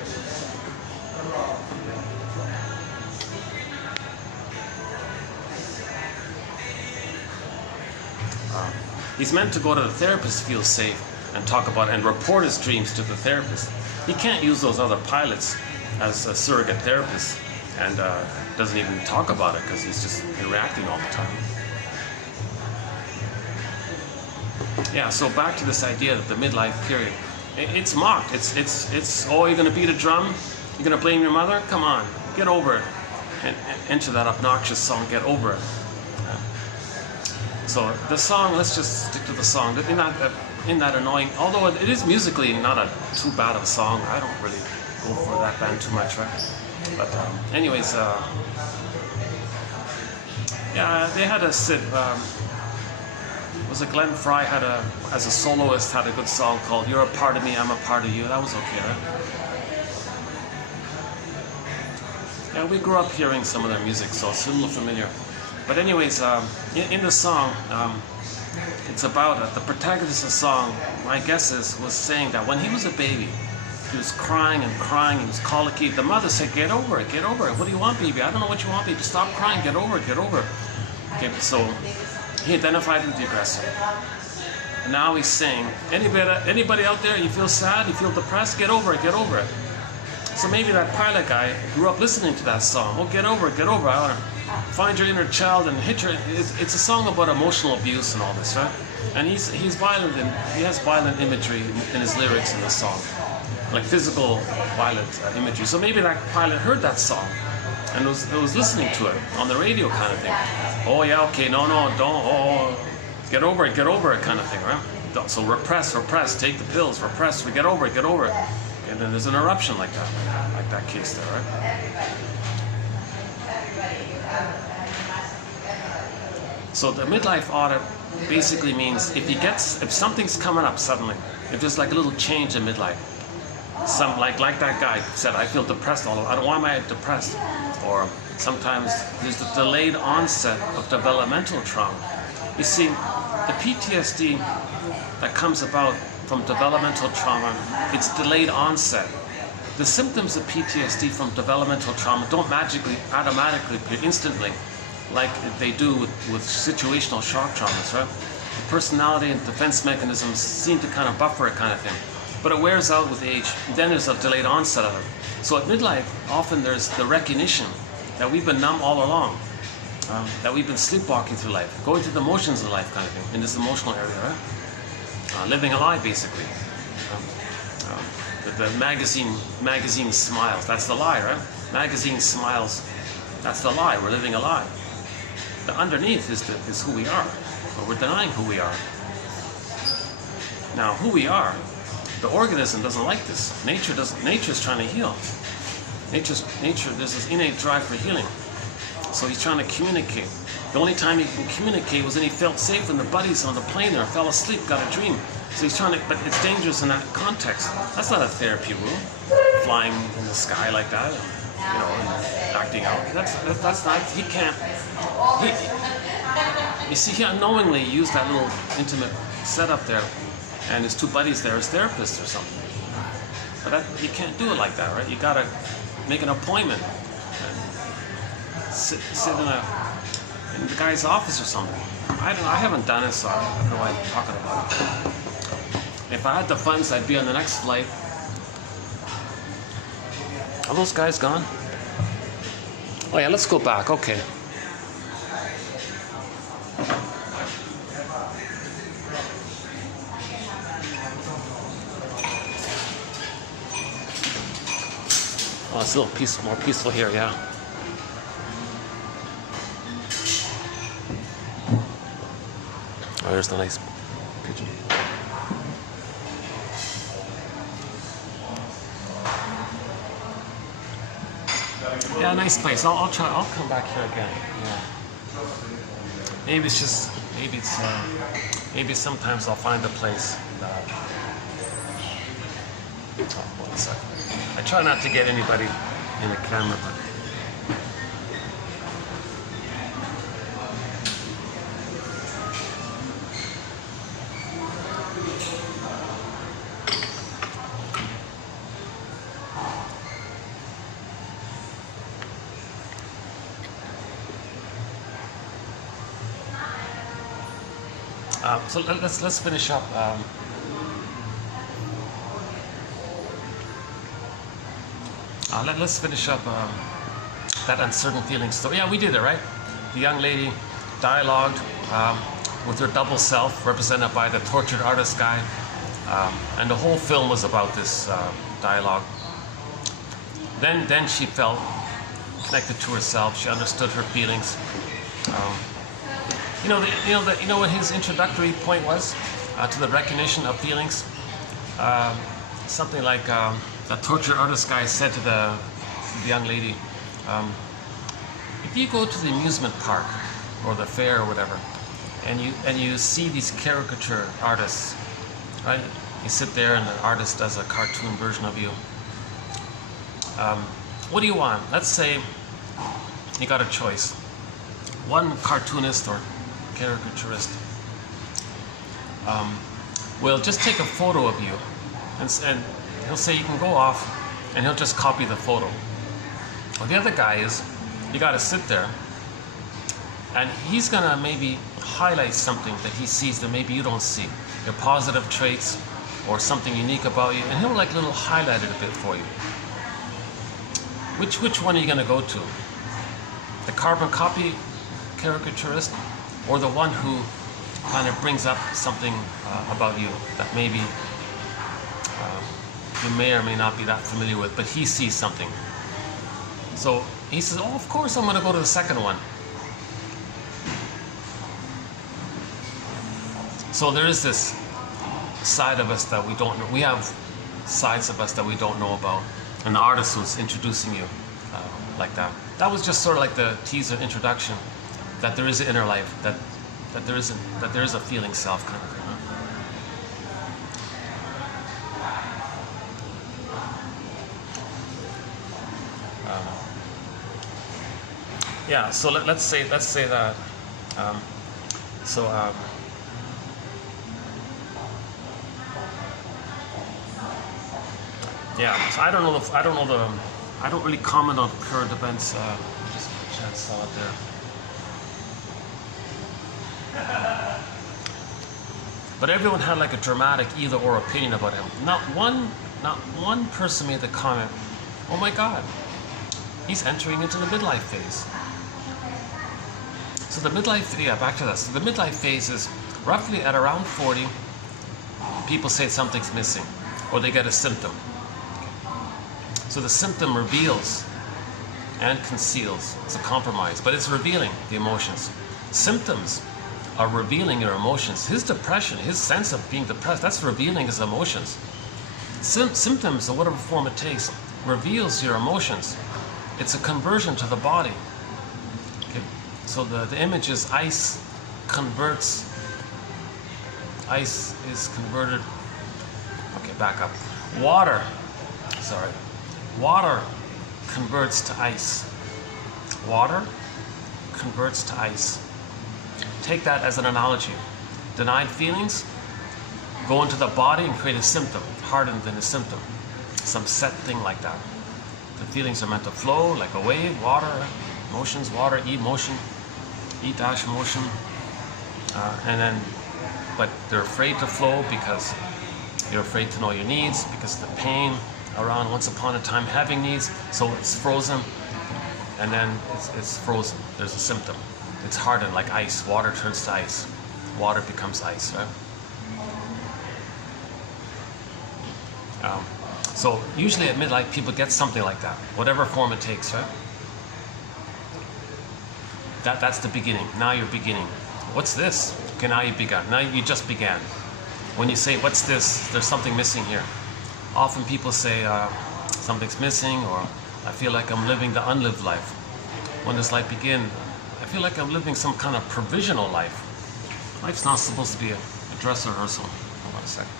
He's meant to go to the therapist, feel safe, and talk about and report his dreams to the therapist. He can't use those other pilots as a surrogate therapist, and doesn't even talk about it because he's just reacting all the time. Yeah, so back to this idea of the midlife period. It's mocked. It's oh, you're going to beat a drum? You're going to blame your mother? Come on, get over it. And enter that obnoxious song, Get Over It. So the song, let's just stick to the song. In that annoying, although it is musically not too bad of a song. I don't really go for that band too much, right? But anyways, yeah, they had a sit. Was it Glenn Fry as a soloist, had a good song called "You're a Part of Me, I'm a Part of You." That was okay, right? Yeah, we grew up hearing some of their music, so it's a little familiar. But anyways, in the song, it's about the protagonist of the song. My guess was saying that when he was a baby, he was crying and crying. He was colicky. The mother said, "Get over it, get over it. What do you want, baby? I don't know what you want, baby. Stop crying. Get over it, get over it." Okay, so he identified with the aggressor. And now he's saying, anybody out there, you feel sad, you feel depressed, get over it, get over it. So maybe that pilot guy grew up listening to that song. Oh, get over it, get over it. I want to find your inner child and hit your... It's a song about emotional abuse and all this, right? And he's violent, and he has violent imagery in his lyrics in the song. Like physical violent imagery. So maybe that pilot heard that song and was listening to it on the radio kind of thing. Oh yeah, okay, no, don't, get over it kind of thing, right? So repress, take the pills, repress, we get over it. And then there's an eruption like that case there, right? So the midlife audit basically means if something's coming up suddenly, if there's like a little change in midlife, like that guy said, I feel depressed all over. I don't why am I depressed? Or sometimes there's the delayed onset of developmental trauma. You see, the PTSD that comes about from developmental trauma, it's delayed onset. The symptoms of PTSD from developmental trauma don't automatically appear instantly, like they do with situational shock traumas, right? The personality and defense mechanisms seem to kind of buffer it, kind of thing. But it wears out with age. Then there's a delayed onset of it. So at midlife, often there's the recognition that we've been numb all along, that we've been sleepwalking through life, going through the motions of life, kind of thing, in this emotional area, right? Living a lie, basically. The magazine smiles. That's the lie, right? Magazine smiles. That's the lie. We're living a lie. The underneath is who we are, but we're denying who we are. Now, who we are, the organism doesn't like this. Nature's trying to heal. Nature, there's this innate drive for healing. So he's trying to communicate. The only time he can communicate was when he felt safe when the buddies on the plane there fell asleep, got a dream. So he's trying to, but it's dangerous in that context. That's not a therapy room, flying in the sky like that, and acting out. That's not, he can't, you see, he unknowingly used that little intimate setup there, and his two buddies there as therapists or something. But you can't do it like that, right? You gotta make an appointment, sit in the guy's office or something. I haven't done it, so I don't know what I'm talking about. If I had the funds, I'd be on the next flight. Are those guys gone? Oh yeah, let's go back. Okay. Oh, it's a little more peaceful here, yeah. Oh, there's the nice pigeon. Yeah, nice place. I'll come back here again. Yeah. Maybe sometimes I'll find a place. One second. I try not to get anybody in the camera, but. So let's finish up. Let's finish up that uncertain feeling story. Yeah, we did it, right? The young lady dialogued with her double self, represented by the tortured artist guy, and the whole film was about this dialogue. Then she felt connected to herself. She understood her feelings. You know what his introductory point was to the recognition of feelings? Something like the tortured artist guy said to the young lady, if you go to the amusement park or the fair or whatever, and you see these caricature artists, right? You sit there and the artist does a cartoon version of you. What do you want? Let's say you got a choice. One cartoonist or caricaturist will just take a photo of you, and he'll say you can go off, and he'll just copy the photo. Well, the other guy is, you got to sit there, and he's gonna maybe highlight something that he sees that maybe you don't see, your positive traits or something unique about you, and he'll like little highlight it a bit for you. Which one are you gonna go to? The carbon copy caricaturist, or the one who kind of brings up something about you that maybe you may or may not be that familiar with, but he sees something. So he says, oh, of course I'm going to go to the second one. So there is this side of us that we don't know. We have sides of us that we don't know about. And the artist was introducing you like that. that was just sort of like the teaser introduction, that there is an inner life, that there is a feeling self kind of thing. Yeah. So let's say that. Yeah. So I don't really comment on current events. Just get a chance saw it there. But everyone had like a dramatic either or opinion about him. Not one person made the comment, "Oh my God, he's entering into the midlife phase." So the midlife, back to that. So the midlife phase is roughly at around 40. People say something's missing, or they get a symptom. So the symptom reveals and conceals. It's a compromise, but it's revealing the emotions. Symptoms are revealing your emotions. His depression, his sense of being depressed, that's revealing his emotions. Symptoms, of whatever form it takes, reveals your emotions. It's a conversion to the body. Okay. So the image is ice converts. Ice is converted. Okay, back up. Water converts to ice. Water converts to ice. Take that as an analogy. Denied feelings go into the body and create a symptom, hardened in a symptom. Some set thing like that. The feelings are meant to flow like a wave, water, emotions, water, emotion, E-motion. But they're afraid to flow because you're afraid to know your needs, because of the pain around once upon a time having needs, so it's frozen, and then it's frozen. There's a symptom. It's hardened like ice. Water turns to ice. Water becomes ice, right? So usually at midlife, people get something like that, whatever form it takes, right? That's the beginning. Now you're beginning. What's this? Okay, now you began. Now you just began. When you say, what's this? There's something missing here. Often people say, something's missing, or I feel like I'm living the unlived life. When does life begin? I feel like I'm living some kind of provisional life. Life's not supposed to be a dress rehearsal. Hold on a second.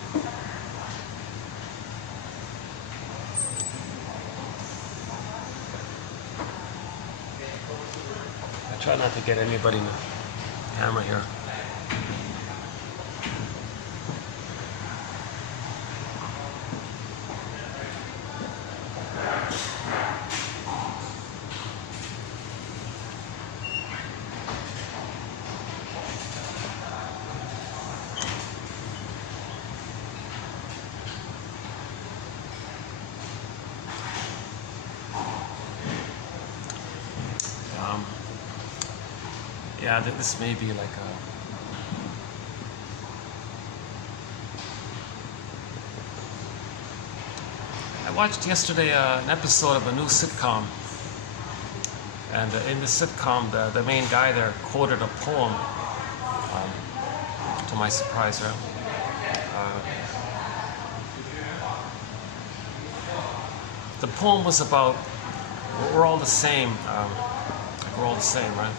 I try not to get anybody in the camera here. Yeah, this may be like a... I watched yesterday an episode of a new sitcom, and in the sitcom, the main guy there quoted a poem, to my surprise, right? The poem was about, we're all the same, we're all the same, right?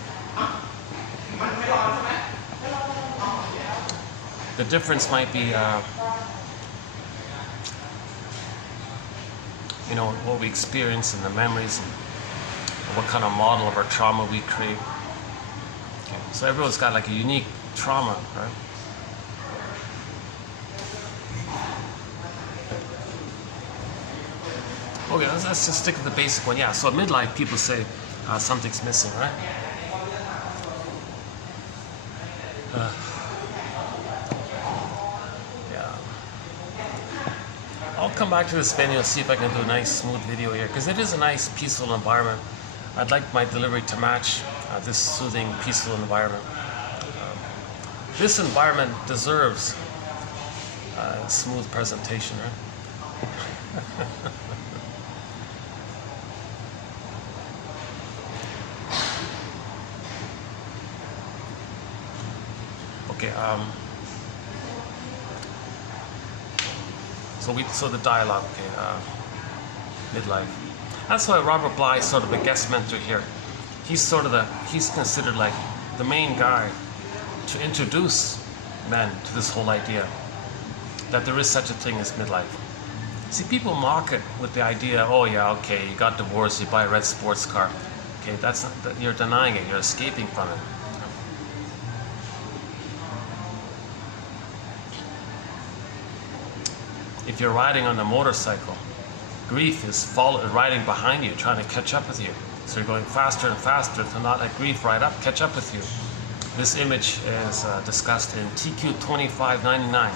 The difference might be, what we experience and the memories and what kind of model of our trauma we create. Okay. So everyone's got like a unique trauma, right? Okay, let's just stick with the basic one. Yeah, so at midlife, people say something's missing, right? I'll come back to this venue and see if I can do a nice smooth video here, because it is a nice peaceful environment. I'd like my delivery to match this soothing peaceful environment. This environment deserves a smooth presentation, right? Okay, so the dialogue, okay, midlife. That's why Robert Bly is sort of a guest mentor here. He's considered like the main guy to introduce men to this whole idea that there is such a thing as midlife. See, people mock it with the idea, oh yeah, okay, you got divorced, you buy a red sports car. Okay, that's not, you're denying it, you're escaping from it. If you're riding on a motorcycle, grief is riding behind you, trying to catch up with you. So you're going faster and faster to not let grief catch up with you. This image is discussed in TQ 2599.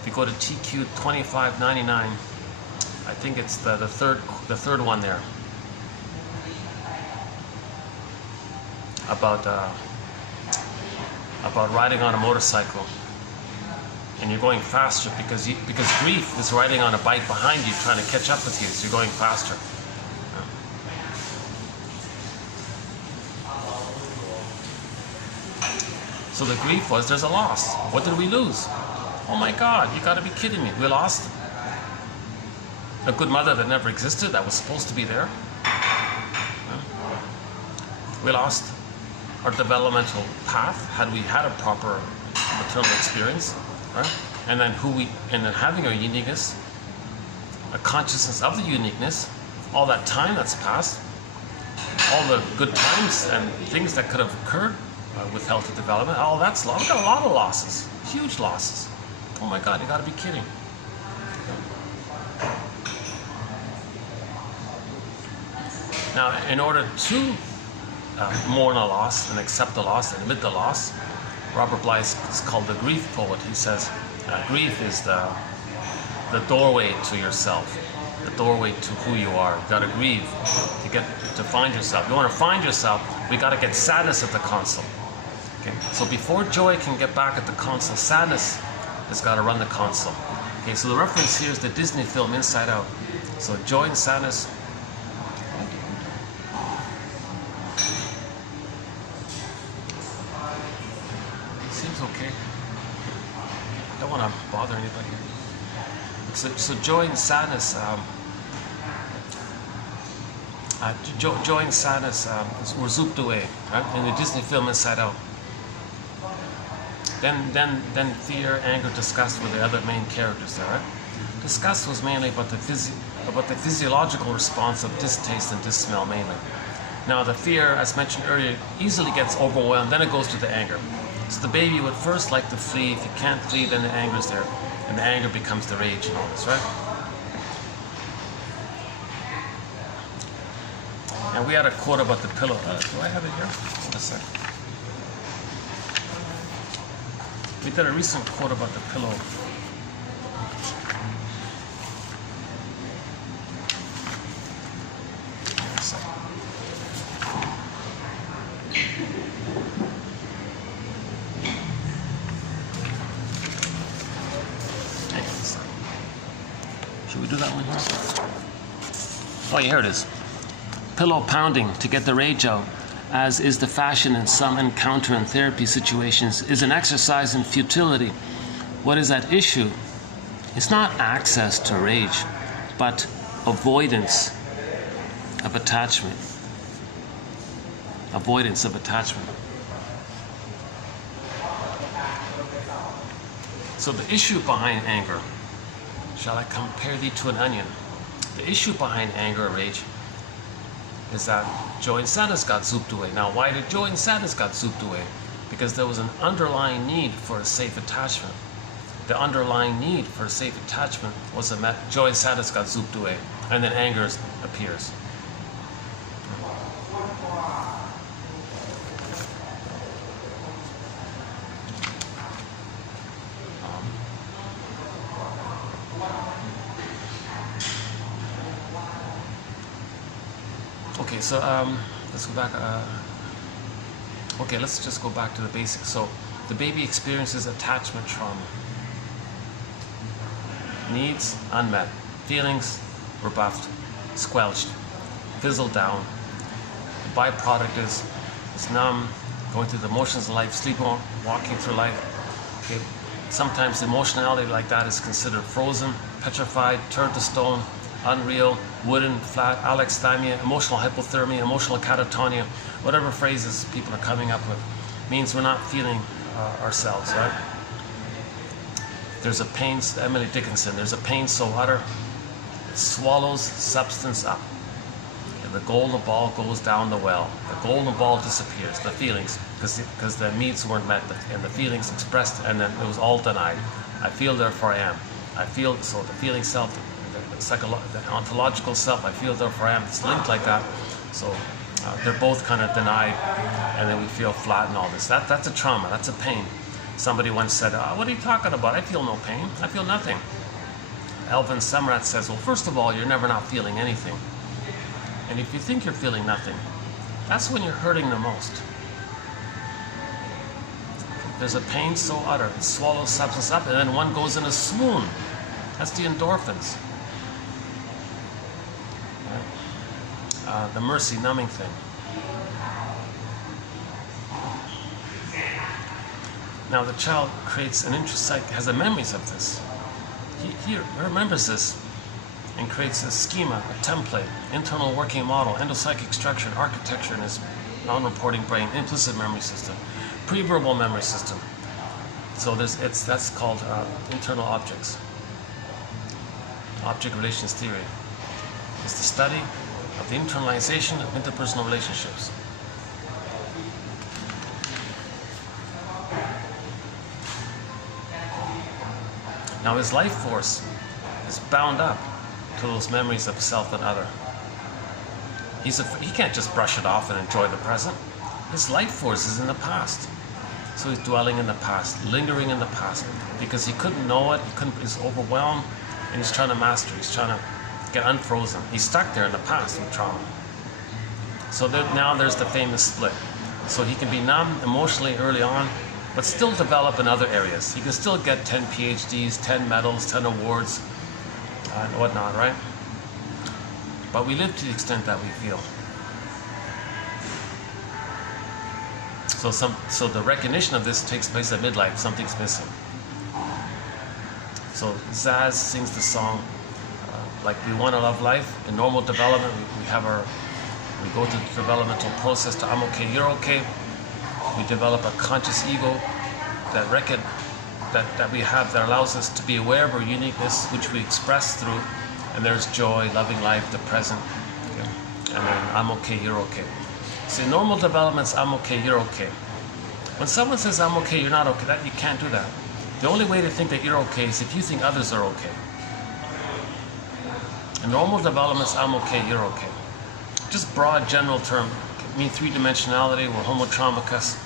If you go to TQ 2599, I think it's the third one there, about riding on a motorcycle, and you're going faster because grief is riding on a bike behind you, trying to catch up with you. So you're going faster. So the grief was, there's a loss. What did we lose? Oh my God, you got to be kidding me. We lost a good mother that never existed, that was supposed to be there. We lost our developmental path, had we had a proper maternal experience, right? And then having our uniqueness, a consciousness of the uniqueness, all that time that's passed, all the good times and things that could have occurred with healthy development, all that's lost. We've got a lot of losses, huge losses. Oh my God, you got to be kidding. Now, in order to mourn a loss and accept the loss and admit the loss, Robert Bly is called the grief poet. He says grief is the doorway to yourself, the doorway to who you are. You got to grieve to find yourself. You want to find yourself, we got to get sadness at the console. Okay? So before joy can get back at the console, sadness has got to run the console. Okay, so the reference here is the Disney film Inside Out. So joy and sadness. Seems okay. Don't want to bother anybody. So joy and sadness. Joy and sadness were zooped away, right? In the Disney film Inside Out. Then fear, anger, disgust were the other main characters there, right? Disgust was mainly about the physiological response of distaste and dissmell mainly. Now the fear, as mentioned earlier, easily gets overwhelmed, then it goes to the anger. So the baby would first like to flee. If you can't flee, then the anger is there. And the anger becomes the rage and all this, right? And we had a quote about the pillow. Do I have it here? Hold a sec. We did a recent quote about the pillow. Should we do that one here? Oh, yeah, here it is. Pillow pounding to get the rage out, as is the fashion in some encounter and therapy situations, is an exercise in futility. What is at issue is not access to rage, but avoidance of attachment. Avoidance of attachment. So the issue behind anger, shall I compare thee to an onion? The issue behind anger or rage is that joy and sadness got zooped away. Now, why did joy and sadness got zooped away? Because there was an underlying need for a safe attachment. The underlying need for a safe attachment was that joy and sadness got zooped away, and then anger appears. Okay, so let's go back. Okay, let's just go back to the basics. So the baby experiences attachment trauma. Needs unmet. Feelings rebuffed, squelched, fizzled down. The byproduct is numb, going through the motions of life, sleepwalking through life. Okay. Sometimes emotionality like that is considered frozen, petrified, turned to stone. unreal, wooden, flat, alexithymia, emotional hypothermia, emotional catatonia, whatever phrases people are coming up with, means we're not feeling ourselves, right? There's a pain, Emily Dickinson, there's a pain so utter, it swallows substance up. And the golden ball goes down the well. The golden ball disappears, the feelings, because the needs weren't met, and the feelings expressed, and then it was all denied. I feel, therefore I am. I feel, so the feeling self, the ontological self, I feel, therefore I am, it's linked like that. So they're both kind of denied, and then we feel flat and all this. That's a trauma, that's a pain. Somebody once said, what are you talking about? I feel no pain, I feel nothing. Alvin Semrat says, well, first of all, you're never not feeling anything. And if you think you're feeling nothing, that's when you're hurting the most. There's a pain so utter, it swallows substance up, and then one goes in a swoon. That's the endorphins. The mercy numbing thing. Now the child creates an introspect, has the memories of this. He remembers this and creates a schema, a template, internal working model, endopsychic structure, architecture in his non-reporting brain, implicit memory system, pre-verbal memory system. So that's called internal objects. Object relations theory is the study of the internalization of interpersonal relationships. Now his life force is bound up to those memories of self and other. He can't just brush it off and enjoy the present. His life force is in the past. So he's dwelling in the past, lingering in the past, because he couldn't know it, he's overwhelmed, and he's trying to master, he's trying to get unfrozen. He's stuck there in the past with trauma. So now there's the famous split. So he can be numb emotionally early on, but still develop in other areas. He can still get 10 PhDs, 10 medals, 10 awards, and whatnot, right? But we live to the extent that we feel. So the recognition of this takes place at midlife. Something's missing. So Zaz sings the song, like we want to love life. In normal development, we go through the developmental process to I'm okay, you're okay. We develop a conscious ego that we have that allows us to be aware of our uniqueness, which we express through, and there's joy, loving life, the present, okay? And then I'm okay, you're okay. See, normal development's I'm okay, you're okay. When someone says I'm okay, you're not okay, you can't do that. The only way to think that you're okay is if you think others are okay. In normal development's I'm okay, you're okay. Just broad general term, mean three-dimensionality, we're homo traumicus,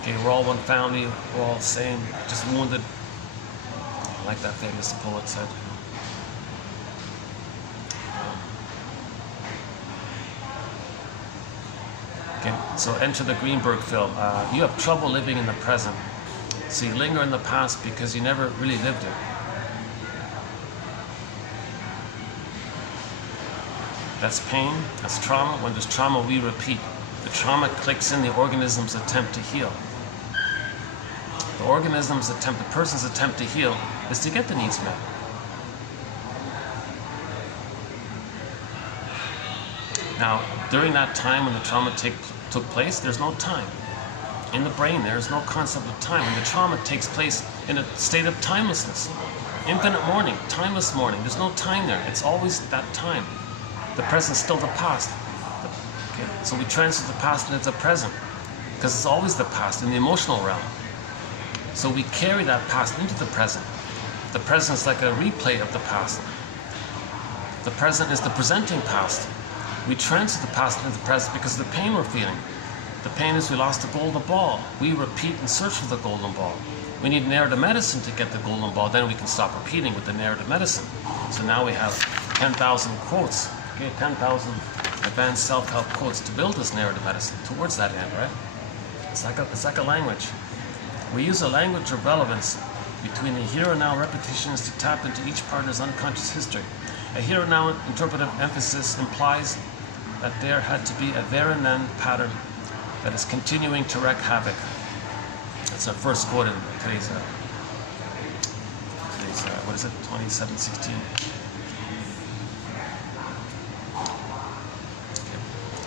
okay, we're all one family, we're all the same, just wounded, like that famous poet said. Okay, so enter the Greenberg film. You have trouble living in the present, so you linger in the past because you never really lived it. That's pain, that's trauma. When there's trauma, we repeat. The trauma clicks in the organism's attempt to heal. The person's attempt to heal is to get the needs met. Now, during that time when the trauma took place, there's no time. In the brain, there is no concept of time. When the trauma takes place in a state of timelessness, infinite mourning, timeless mourning, there's no time there. It's always that time. The present's still the past. Okay? So we transfer the past into the present, because it's always the past in the emotional realm. So we carry that past into the present. The present is like a replay of the past. The present is the presenting past. We transfer the past into the present because of the pain we're feeling. The pain is we lost the golden ball. We repeat and search for the golden ball. We need narrative medicine to get the golden ball. Then we can stop repeating with the narrative medicine. So now we have 10,000 quotes. Okay, 10,000 advanced self-help quotes to build this narrative medicine towards that end, right? It's like a language. We use a language of relevance between the here and now repetitions to tap into each partner's unconscious history. A here and now interpretive emphasis implies that there had to be a there and then pattern that is continuing to wreak havoc. That's our first quote in today's 2716.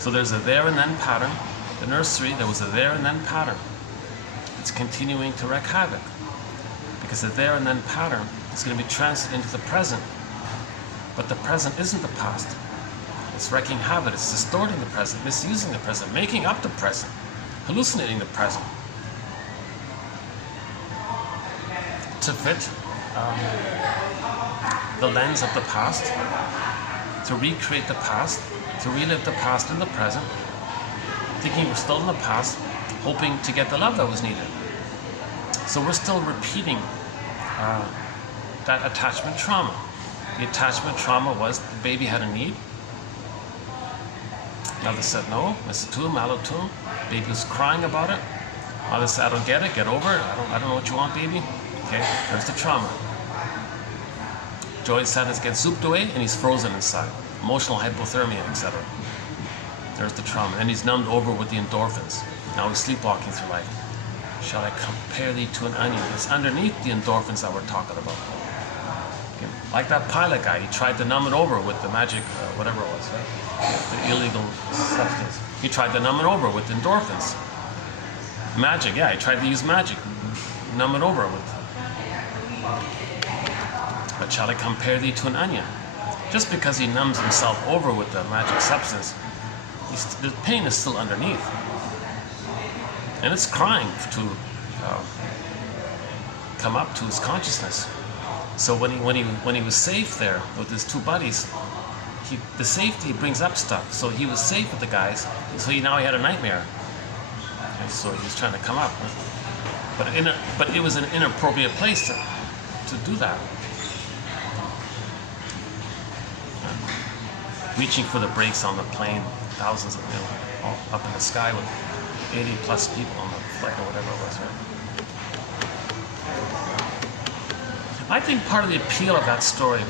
So there's a there and then pattern. The nursery, there was a there and then pattern. It's continuing to wreak havoc because the there and then pattern is going to be translated into the present. But the present isn't the past. It's wreaking havoc. It's distorting the present, misusing the present, making up the present, hallucinating the present to fit the lens of the past, to recreate the past, to relive the past in the present, thinking we're still in the past, hoping to get the love that was needed. So we're still repeating that attachment trauma. The attachment trauma was the baby had a need. Mother said no, Mr. Malatum. Baby was crying about it. Mother said, I don't get it, get over it. I don't know what you want, baby. Okay, there's the trauma. Joy's sadness gets zooped away and he's frozen inside. Emotional hypothermia, etc. There's the trauma. And he's numbed over with the endorphins. Now he's sleepwalking through life. Shall I compare thee to an onion? It's underneath the endorphins that we're talking about. Okay. Like that pilot guy, he tried to numb it over with the magic, whatever it was, right? The illegal substance. He tried to numb it over with endorphins. Magic, yeah, he tried to use magic. Numb it over with. But shall I compare thee to an onion? Just because he numbs himself over with the magic substance, the pain is still underneath. And it's crying to come up to his consciousness. So when he was safe there with his two buddies, the safety brings up stuff. So he was safe with the guys. So now he had a nightmare. And so he was trying to come up. But it was an inappropriate place to do that. Reaching for the brakes on the plane, thousands of all up in the sky with 80 plus people on the flight or whatever it was, right? I think part of the appeal of that story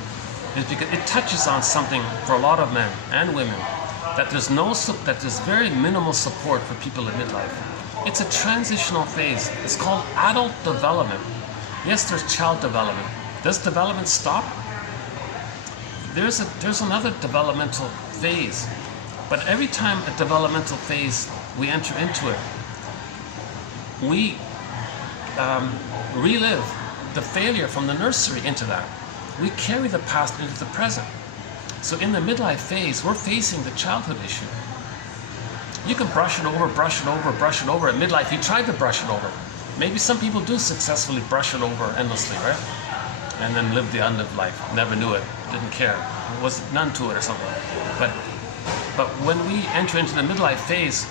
is because it touches on something for a lot of men and women, that there's very minimal support for people in midlife. It's a transitional phase. It's called adult development. Yes, there's child development. Does development stop? There's another developmental phase, but every time a developmental phase we enter into it, we relive the failure from the nursery into that. We carry the past into the present. So in the midlife phase, we're facing the childhood issue. You can brush it over, brush it over, brush it over. At midlife, you tried to brush it over. Maybe some people do successfully brush it over endlessly, right? And then live the unlived life. Never knew it, didn't care. There was none to it or something. But when we enter into the midlife phase,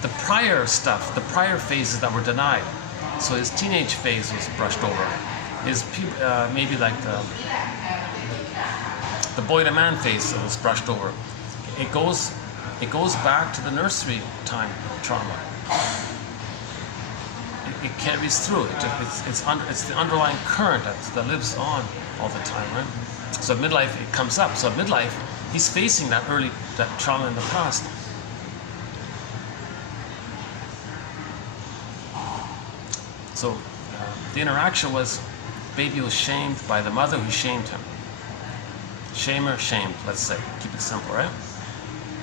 the prior stuff, the prior phases that were denied. So his teenage phase was brushed over. His maybe like the boy to man phase was brushed over. It goes back to the nursery time trauma. It carries through. It's the underlying current that lives on all the time, right? So at midlife it comes up. So at midlife he's facing that trauma in the past. So the interaction was, baby was shamed by the mother who shamed him. Shamer, shamed, let's say. Keep it simple, right?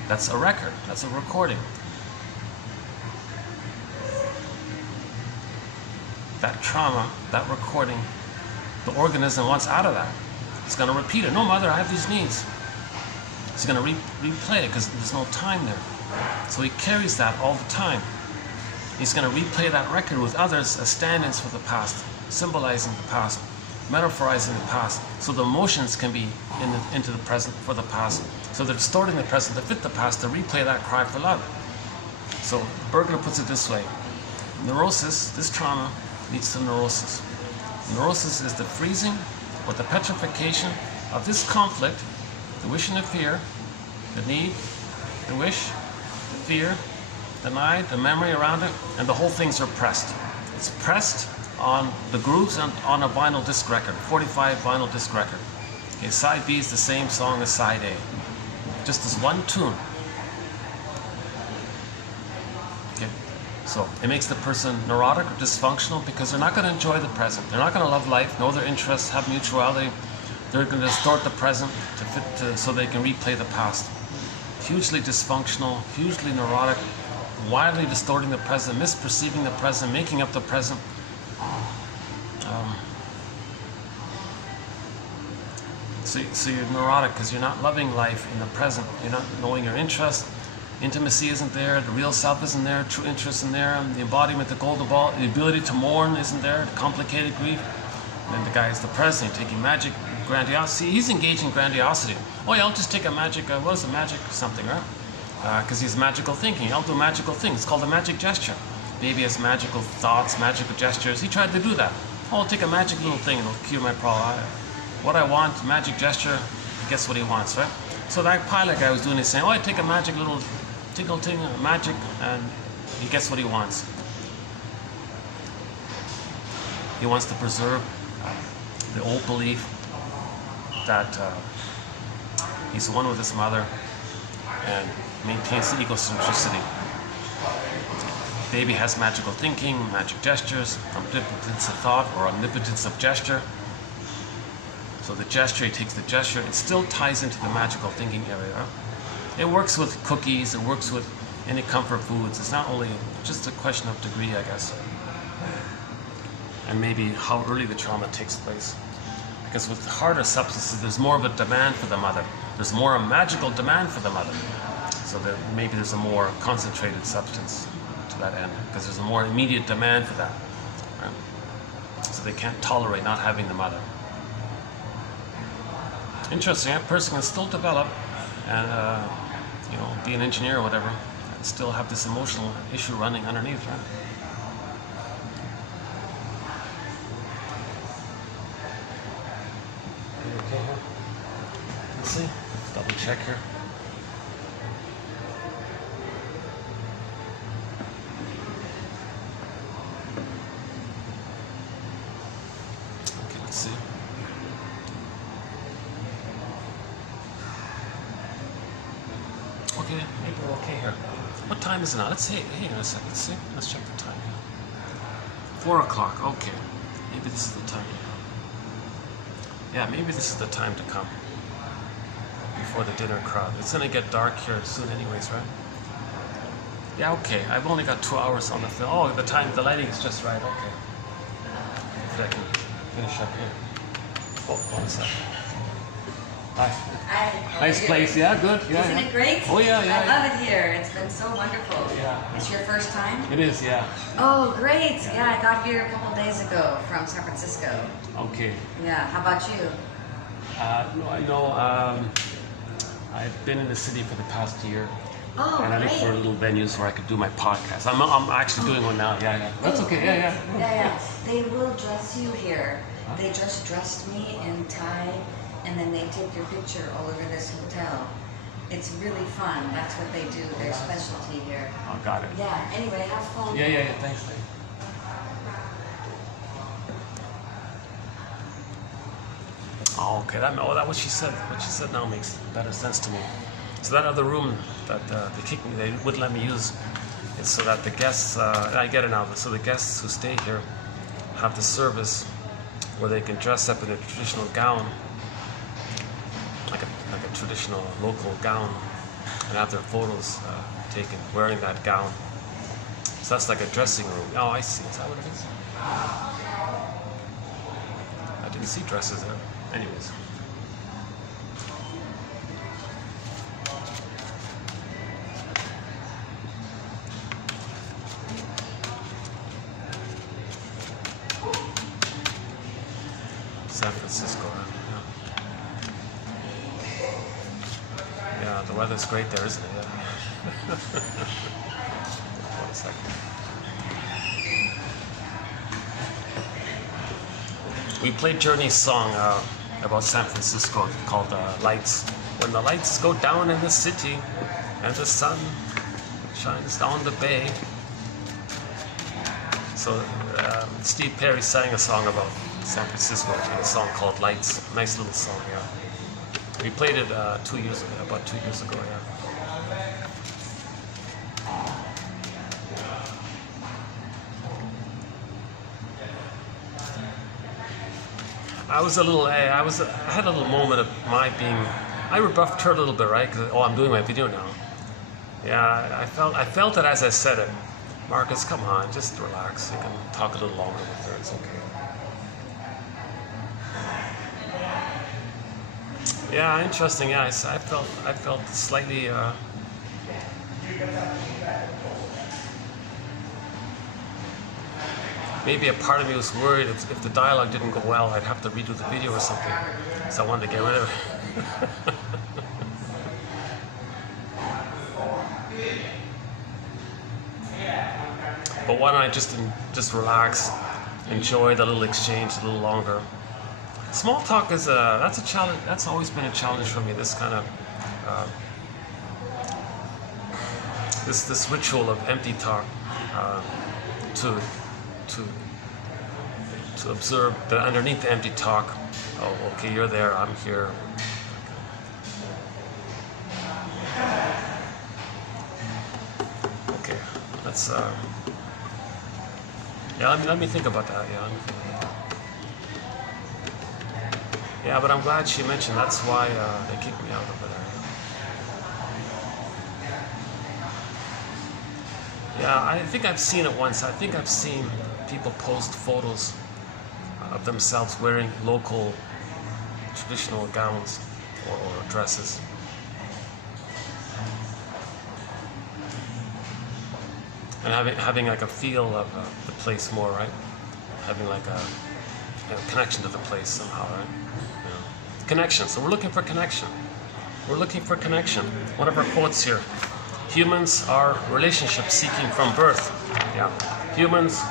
That's a record. That's a recording. That trauma, that recording, the organism wants out of that. It's going to repeat it. No, mother, I have these needs. It's going to replay it because there's no time there. So he carries that all the time. He's going to replay that record with others as stand-ins for the past, symbolizing the past, metaphorizing the past, so the emotions can be into the present for the past. So they're distorting the present to fit the past, to replay that cry for love. So Bergler puts it this way. Neurosis, this trauma, leads to neurosis. Neurosis is the freezing or the petrification of this conflict, the wish and the fear, the need, the wish, the fear, the need, the memory around it, and the whole thing's repressed. It's pressed on the grooves and on a vinyl disc record, 45 vinyl disc record. Okay, side B is the same song as side A, just as one tune. Okay, so it makes the person neurotic or dysfunctional because they're not going to enjoy the present. They're not going to love life, know their interests, have mutuality. They're going to distort the present so they can replay the past. hugely dysfunctional, hugely neurotic, widely distorting the present, misperceiving the present, making up the present. So you're neurotic because you're not loving life in the present. You're not knowing your interest. Intimacy isn't there. The real self isn't there. True interest isn't there. The embodiment, the golden ball, the ability to mourn isn't there. The complicated grief. And then the guy is depressed and taking magic, grandiosity. He's engaging grandiosity. Oh yeah, I'll just take a magic, what is a magic something, right? Because he's magical thinking. I'll do magical things. It's called a magic gesture. Baby has magical thoughts, magical gestures. He tried to do that. Oh, I'll take a magic little thing. It'll cure my problem. What I want, magic gesture, guess what he wants, right? So that pilot guy was doing this, saying, oh, I take a magic little tickle thing, magic, and he gets what he wants. He wants to preserve the old belief that he's one with his mother and maintains the egocentricity. Baby has magical thinking, magic gestures, omnipotence of thought or omnipotence of gesture. So the gesture, he takes the gesture, it still ties into the magical thinking area. It works with cookies, it works with any comfort foods. It's not only just a question of degree, I guess. And maybe how early the trauma takes place. Because with harder substances, there's more of a demand for the mother. There's more a magical demand for the mother. So that maybe there's a more concentrated substance to that end. Because there's a more immediate demand for that. Right? So they can't tolerate not having the mother. Interesting, a person can still develop and be an engineer or whatever, and still have this emotional issue running underneath, right? Are you okay here? Let's see. Double check here. Okay, let's see. Okay, maybe we're okay here. What time is it now? Let's see. Hey, in a second. Let's see. Let's check the time. 4 o'clock. Okay. Maybe this is the time. Yeah, maybe this is the time to come. Before the dinner crowd. It's gonna get dark here soon anyways, right? Yeah, okay. I've only got 2 hours on the film. Oh, the lighting is just right. Okay. Hopefully I can finish up here. Oh, 1 second. Hi. Hi. Nice place, yeah, good. Yeah, Isn't it great? Oh yeah, yeah. I love it here. It's been so wonderful. Yeah. It's your first time? It is, yeah. Oh, great. Yeah, I got here a couple days ago from San Francisco. Okay. Yeah. How about you? No, I know. I've been in the city for the past year, Oh, and I look great. for little venues where I could do my podcast. I'm actually doing one now. Yeah, yeah. That's okay. Yeah, yeah. Yeah. They will dress you here. They just dressed me in tie, and then they take your picture all over this hotel. It's really fun. That's what they do. Their specialty here. Oh, got it. Yeah. Anyway, have fun. Yeah. Thanks. Oh, okay. That what she said. What she said now makes better sense to me. So that other room that they kicked me, they wouldn't let me use, is so that the guests. I get it now. So the guests who stay here have the service where they can dress up in a traditional gown, like a traditional local gown, and have their photos taken wearing that gown. So that's like a dressing room. Oh, I see. Is that what it is? I didn't see dresses there. Anyways. San Francisco. Yeah, the weather's great there, isn't it? Yeah. 1 second. We played Journey's song about San Francisco called Lights. When the lights go down in the city and the sun shines down the bay. So Steve Perry sang a song about San Francisco, a song called Lights. Nice little song, yeah. We played it about 2 years ago, yeah. I had a little moment of my being I rebuffed her a little bit, right? Because, oh, I'm doing my video now. Yeah, I felt it as I said it. Marcus, come on, just relax. You can talk a little longer with her. It's okay. Yeah, interesting. Yeah, I felt slightly. Maybe a part of me was worried if the dialogue didn't go well, I'd have to redo the video or something. So I wanted to get rid of it. But why don't I just relax, enjoy the little exchange a little longer. Small talk is that's a challenge. That's always been a challenge for me. This kind of this ritual of empty talk to observe that underneath the empty talk. Oh, okay, you're there. I'm here. Okay, let's. Yeah, let me think about that. Yeah. Yeah, but I'm glad she mentioned that's why they kicked me out over there. Yeah, I think I've seen it once. I think I've seen people post photos of themselves wearing local traditional gowns or dresses. And having like a feel of the place more, right? Having like a connection to the place somehow, right? Connection. So we're looking for connection. We're looking for connection. One of our quotes here. Humans are relationship seeking from birth. Yeah. Humans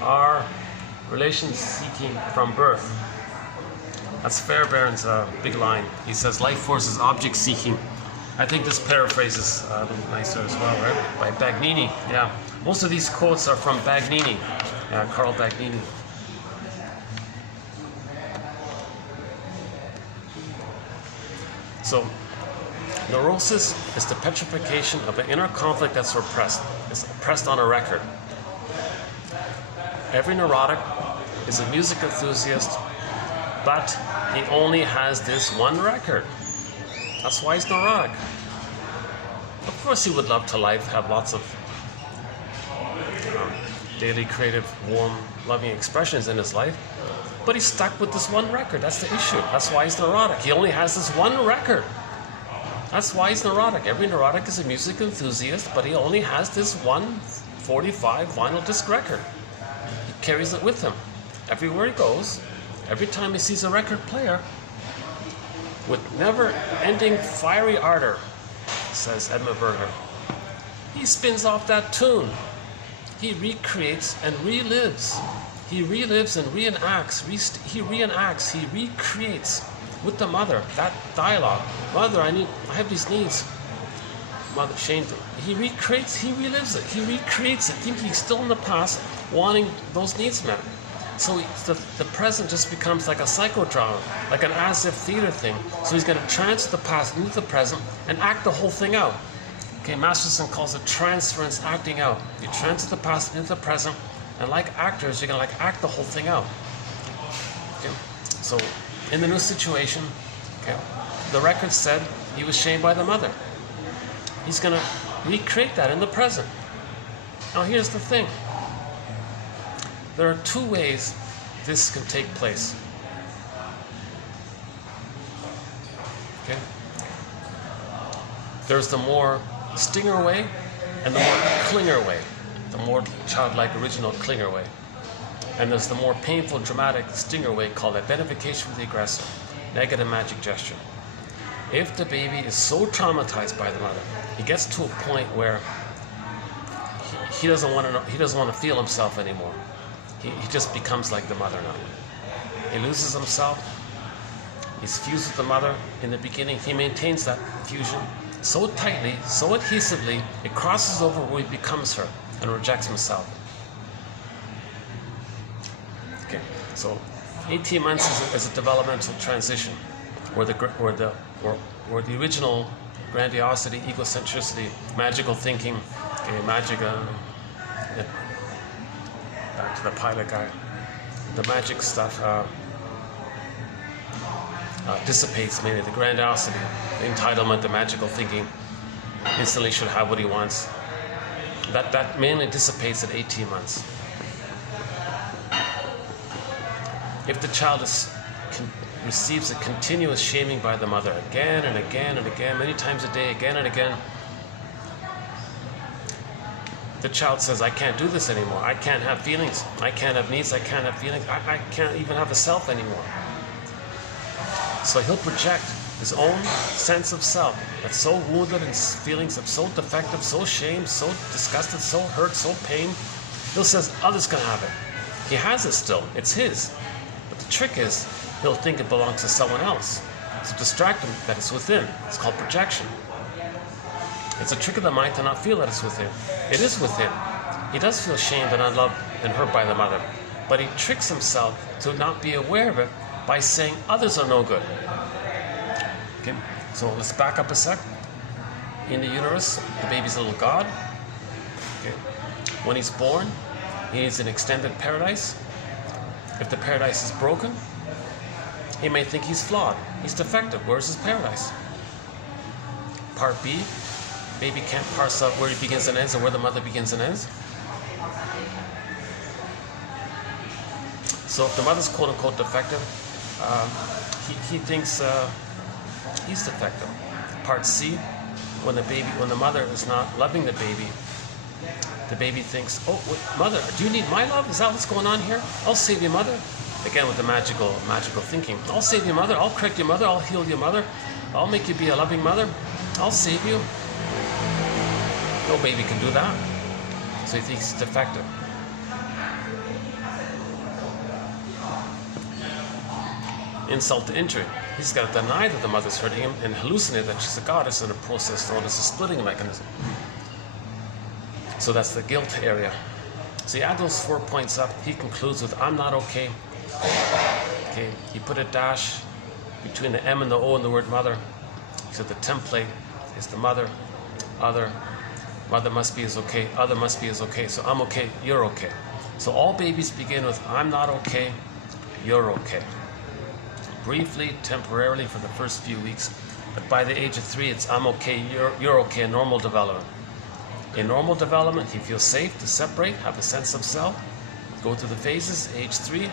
are relation seeking from birth. That's Fairbairn's big line. He says life force is object seeking. I think this paraphrase is a little nicer as well, right? By Bagnini. Yeah. Most of these quotes are from Bagnini. Yeah, Carl Bagnini. So, neurosis is the petrification of an inner conflict that's repressed. It's pressed on a record. Every neurotic is a music enthusiast, but he only has this one record. That's why he's neurotic. Of course he would love to have lots of daily, creative, warm, loving expressions in his life. But he's stuck with this one record. That's the issue. That's why he's neurotic. He only has this one record. That's why he's neurotic. Every neurotic is a music enthusiast, but he only has this 145 vinyl disc record. He carries it with him everywhere he goes. Every time he sees a record player, with never-ending fiery ardor, says Edmund Berger, he spins off that tune. He recreates and relives. He relives and reenacts. He reenacts. He recreates with the mother that dialogue. Mother, I have these needs. Mother, Shane. He recreates. He relives it. He recreates it, thinking he's still in the past, wanting those needs met. So the present just becomes like a psychodrama, like an as-if theater thing. So he's going to transfer the past into the present and act the whole thing out. Okay, Masterson calls it transference, acting out. You transfer the past into the present, and like actors, you're going to act the whole thing out. Okay? So in the new situation, okay, the record said he was shamed by the mother. He's going to recreate that in the present. Now here's the thing. There are two ways this can take place. Okay? There's the more stinger way and the more clinger way. The more childlike original clinger way. And there's the more painful, dramatic stinger way called identification with the aggressor, negative magic gesture. If the baby is so traumatized by the mother, he gets to a point where he doesn't want to feel himself anymore. He just becomes like the mother now. He loses himself. He's fused with the mother. In the beginning, he maintains that fusion so tightly, so adhesively, it crosses over where he becomes her and rejects himself. Okay, so 18 months is a developmental transition where the original grandiosity, egocentricity, magical thinking, okay, back to the pilot guy, the magic stuff dissipates mainly the grandiosity, the entitlement, the magical thinking. Instantly should have what he wants. That mainly dissipates at 18 months. If the child receives a continuous shaming by the mother again and again and again, many times a day, again and again, the child says, I can't do this anymore. I can't have feelings. I can't have needs. I can't have feelings. I can't even have a self anymore. So he'll project his own sense of self that's so wounded and feelings of so defective, so shamed, so disgusted, so hurt, so pained. He'll says, others can have it. He has it still. It's his. But the trick is, he'll think it belongs to someone else. To distract him that it's within. It's called projection. It's a trick of the mind to not feel that it's within. It is within. He does feel shamed and unloved and hurt by the mother. But he tricks himself to not be aware of it by saying others are no good. Okay, so let's back up a sec. In the uterus, the baby's a little god. Okay. When he's born, he needs an extended paradise. If the paradise is broken, he may think he's flawed. He's defective. Where's his paradise? Part B, baby can't parse out where he begins and ends or where the mother begins and ends. So if the mother's quote-unquote defective, he thinks he's defective. Part C, when the mother is not loving the baby thinks, oh, mother, do you need my love? Is that what's going on here? I'll save you, mother. Again, with the magical thinking. I'll save you, mother. I'll correct your mother. I'll heal your mother. I'll make you be a loving mother. I'll save you. No baby can do that. So he thinks he's defective. Insult to injury. He's got to deny that the mother's hurting him and hallucinate that she's a goddess in a process known as a splitting mechanism. So that's the guilt area. So you add those 4 points up, he concludes with, I'm not okay. Okay, he put a dash between the M and the O in the word mother. He said the template is the mother, other, mother must be is okay, other must be is okay. So I'm okay, you're okay. So all babies begin with, I'm not okay, you're okay. Briefly, temporarily for the first few weeks, but by the age of 3, it's I'm okay, you're okay, in normal development. In normal development, he feels safe to separate, have a sense of self, go through the phases. Age 3,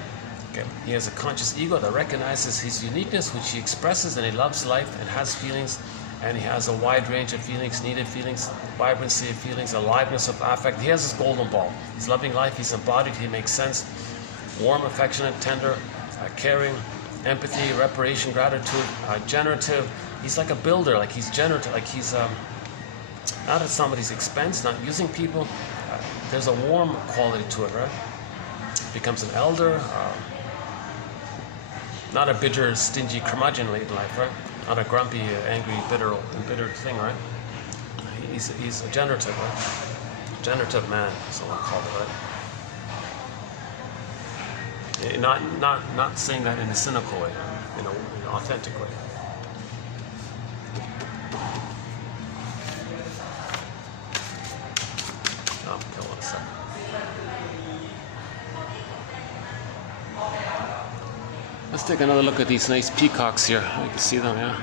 okay, he has a conscious ego that recognizes his uniqueness, which he expresses, and he loves life and has feelings, and he has a wide range of feelings, needed feelings, vibrancy of feelings, aliveness of affect. He has his golden ball. He's loving life, he's embodied, he makes sense, warm, affectionate, tender, caring, empathy, reparation, gratitude, generative. He's like a builder, like he's generative, like he's not at somebody's expense, not using people. There's a warm quality to it, right? Becomes an elder, not a bitter, stingy curmudgeon late in life, right? Not a grumpy, angry, embittered thing, right? He's a generative, right? Generative man, someone called it, right? Not saying that in a cynical way, in an authentic way. Hold on a second. Let's take another look at these nice peacocks here. You can see them, yeah.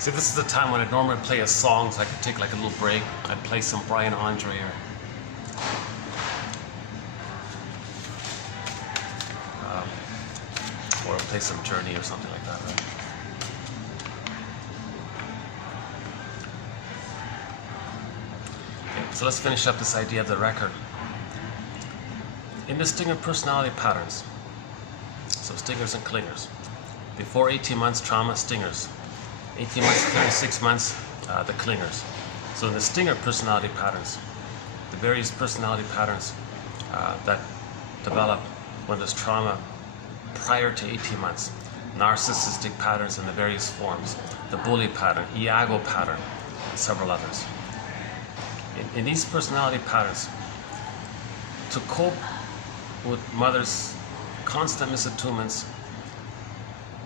See, this is the time when I'd normally play a song, so I could take like a little break. I'd play some Brian Andre or I'd play some Journey or something like that, right? Okay, so let's finish up this idea of the record. Indistinct personality patterns. So stingers and clingers. Before 18 months, trauma, stingers. 18 months to 36 months, the clingers. So in the stinger personality patterns, the various personality patterns that develop when there's trauma prior to 18 months. Narcissistic patterns in the various forms, the bully pattern, Iago pattern, and several others. In these personality patterns, to cope with mother's constant misattunements,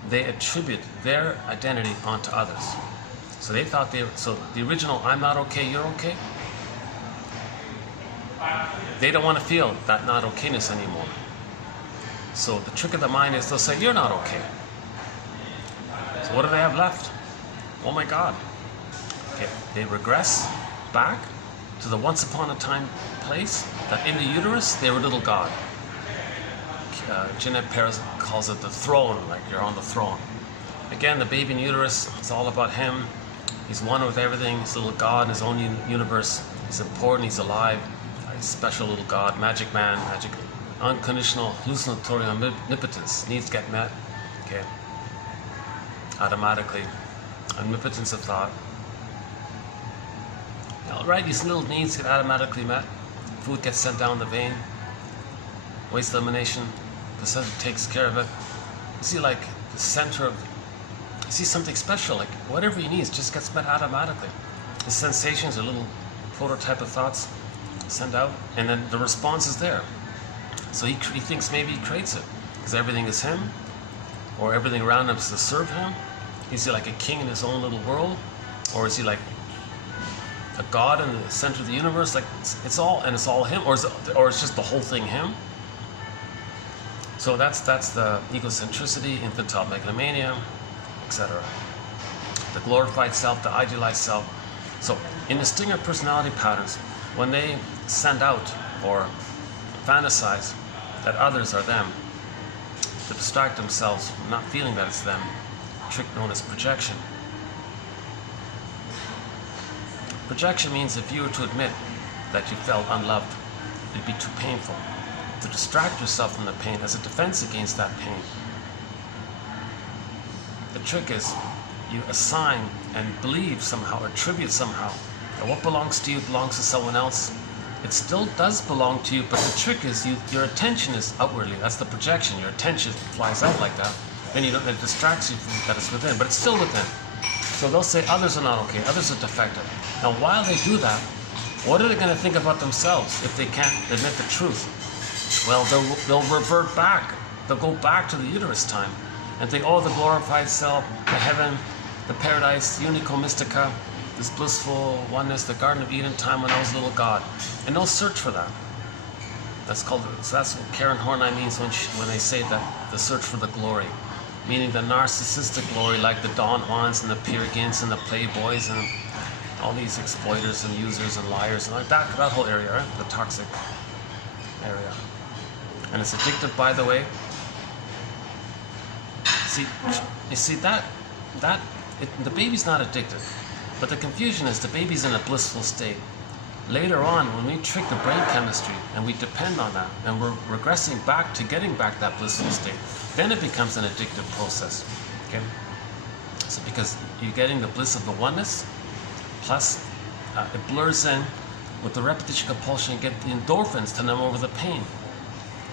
they attribute their identity onto others. So they thought so the original I'm not okay, you're okay, they don't want to feel that not okayness anymore. So the trick of the mind is they'll say, you're not okay. So what do they have left? Oh my God. Okay. They regress back to the once upon a time place that in the uterus they were little God. Jeanette Perez calls it the throne, like you're on the throne. Again, the baby in uterus, it's all about him. He's one with everything. He's a little God in his own universe. He's important, he's alive. He's a special little God, magic man, magic, unconditional, hallucinatory omnipotence. Needs get met. Okay. Automatically. Omnipotence of thought. All right, these little needs get automatically met. Food gets sent down the vein. Waste elimination. Placenta takes care of it. You see, like the center of, you see something special, like whatever he needs just gets met automatically. The sensations are little prototype of thoughts sent out, and then the response is there. So he thinks maybe he creates it because everything is him, or everything around him is to serve him. Is he like a king in his own little world, or is he like a god in the center of the universe? Like it's all him, or it's just the whole thing him. So that's the egocentricity, infantile megalomania, etc. The glorified self, the idealized self. So in the stinger personality patterns, when they send out or fantasize that others are them, to distract themselves from not feeling that it's them, a trick known as projection. Projection means if you were to admit that you felt unloved, it'd be too painful. To distract yourself from the pain as a defense against that pain. The trick is you assign and believe somehow, attribute somehow, that what belongs to you belongs to someone else. It still does belong to you, but the trick is your attention is outwardly. That's the projection. Your attention flies out like that. Then it distracts you from that it's within, but it's still within. So they'll say others are not okay, others are defective. Now while they do that, what are they going to think about themselves if they can't admit the truth? Well, they'll revert back. They'll go back to the uterus time and think, oh, the glorified self, the heaven, the paradise, the unico mystica, this blissful oneness, the Garden of Eden time when I was a little God. And they'll search for that. So that's what Karen Horney means when they say that the search for the glory, meaning the narcissistic glory like the Don Juans and the Peer Gynt and the Playboys and all these exploiters and users and liars and like that whole area, right? The toxic area. And it's addictive, by the way. See that the baby's not addicted, but the confusion is the baby's in a blissful state. Later on, when we trick the brain chemistry and we depend on that, and we're regressing back to getting back that blissful state, then it becomes an addictive process. Okay? So because you're getting the bliss of the oneness, plus it blurs in with the repetition compulsion and get the endorphins to numb over the pain.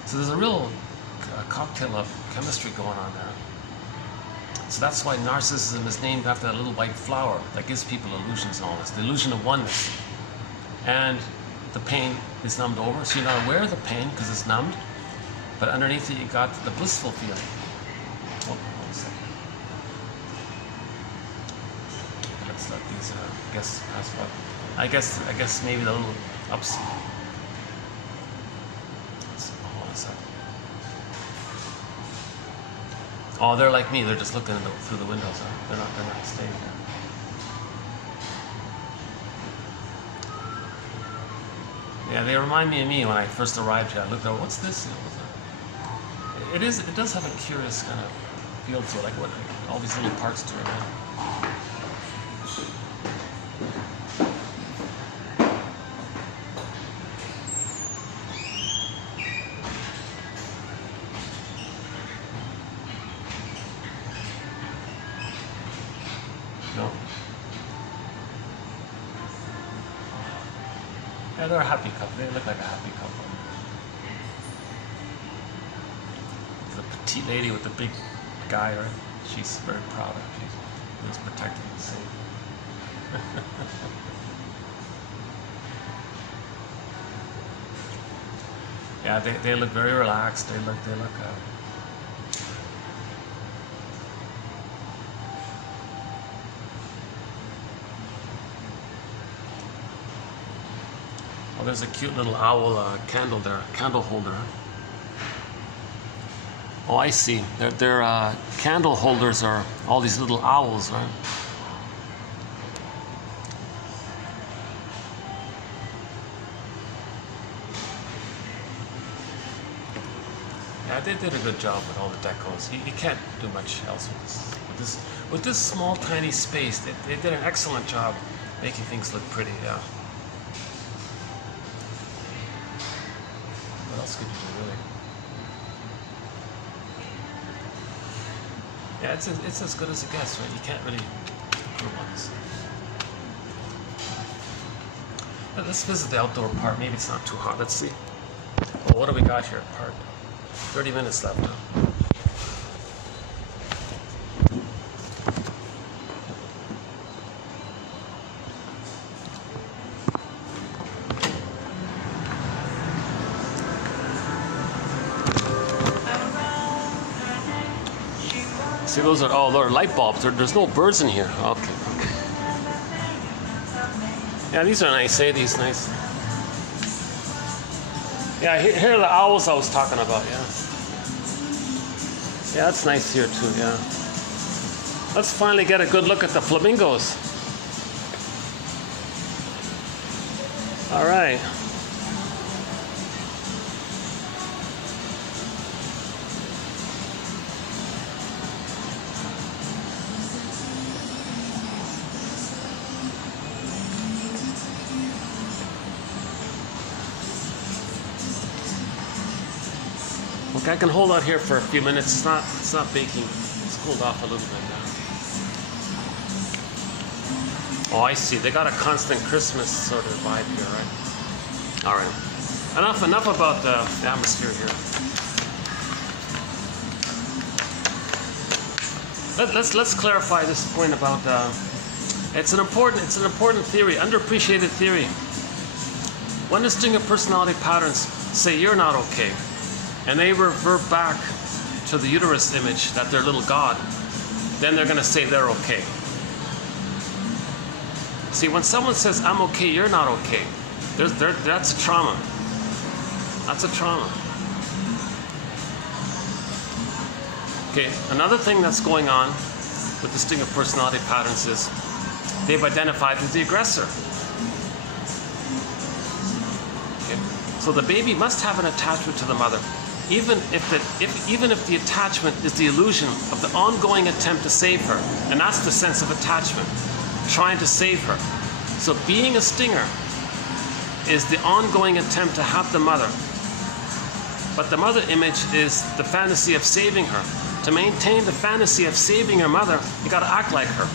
So there's a real cocktail of chemistry going on there. So that's why narcissism is named after that little white flower that gives people illusions and all this, the illusion of oneness. And the pain is numbed over, so you're not aware of the pain because it's numbed, but underneath it you got the blissful feeling. Oh, one second. Let's let these, I guess maybe the little ups. Oh, they're like me. They're just looking through the windows. Huh? They're not staying here. Yeah, they remind me of me when I first arrived here. I looked over, what's this? It does have a curious kind of feel to it, like all these little parts to it. Right? Yeah, they're a happy couple. They look like a happy couple. The petite lady with the big guy, right? She's very proud of him. He's protecting and safe. Yeah, they look very relaxed. They look. Oh, there's a cute little owl candle there, candle holder. Oh, I see. Their candle holders are all these little owls, right? Yeah, they did a good job with all the decos. You can't do much else with this. With this small, tiny space, they did an excellent job making things look pretty. Yeah. What else could you do, really? Yeah, it's as good as it gets, right? You can't really improve on this. Let's visit the outdoor part. Maybe it's not too hot. Let's see. Well, what do we got here? Part 30 minutes left. See, those are light bulbs. There's no birds in here. Okay. Yeah, these are nice. These nice. Yeah, here are the owls I was talking about. Yeah. Yeah, that's nice here too. Yeah. Let's finally get a good look at the flamingos. All right. Okay, I can hold out here for a few minutes. It's not baking. It's cooled off a little bit now. Oh, I see. They got a constant Christmas sort of vibe here, right? All right. Enough about the atmosphere here. Let's clarify this point about it's an important theory, underappreciated theory. When the string of personality patterns say you're not okay, and they revert back to the uterus image that they're little God, then they're going to say they're okay. See, when someone says, I'm okay, you're not okay, that's a trauma. That's a trauma. Okay, another thing that's going on with the string of personality patterns is they've identified with the aggressor. Okay, so the baby must have an attachment to the mother. Even if the attachment is the illusion of the ongoing attempt to save her, and that's the sense of attachment, trying to save her. So being a stinger is the ongoing attempt to have the mother, but the mother image is the fantasy of saving her. To maintain the fantasy of saving her mother, you got to act like her.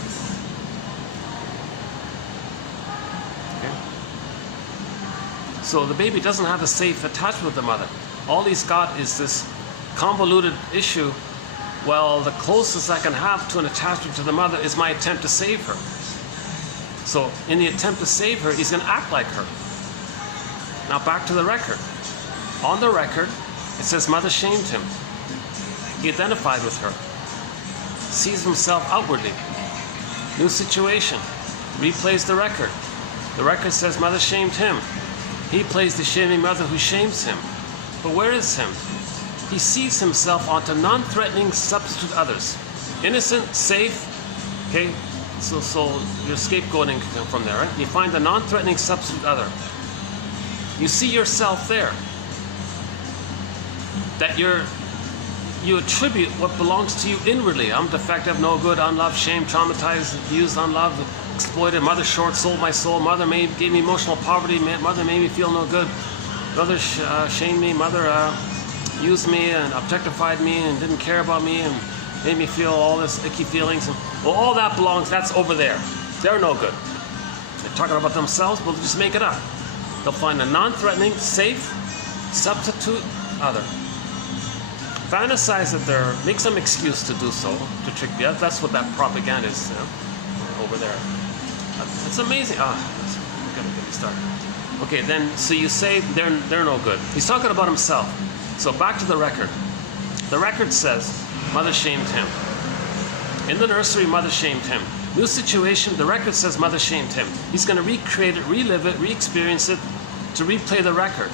Okay? So the baby doesn't have a safe attachment with the mother. All he's got is this convoluted issue. Well, the closest I can have to an attachment to the mother is my attempt to save her. So in the attempt to save her, he's going to act like her. Now back to the record. On the record, it says mother shamed him. He identified with her. Sees himself outwardly. New situation. Replays the record. The record says mother shamed him. He plays the shaming mother who shames him. But where is him? He sees himself onto non-threatening substitute others. Innocent, safe, okay? So your scapegoating can come from there, right? You find the non-threatening substitute other. You see yourself there. That you attribute what belongs to you inwardly. I'm defective, no good, unloved, shamed, traumatized, abused, unloved, exploited, mother short, sold my soul, mother gave me emotional poverty, mother made me feel no good. Mother shamed me, mother used me and objectified me and didn't care about me and made me feel all this icky feelings. And, well, all that belongs, that's over there. They're no good. They're talking about themselves, but just make it up. They'll find a non-threatening, safe substitute other. Fantasize that they're, make some excuse to do so, to trick the other. That's what that propaganda is, over there. It's amazing. It's gonna get me started. Okay, then, so you say they're no good. He's talking about himself. So back to the record. The record says, mother shamed him. In the nursery, mother shamed him. New situation, the record says mother shamed him. He's going to recreate it, relive it, re-experience it, to replay the record.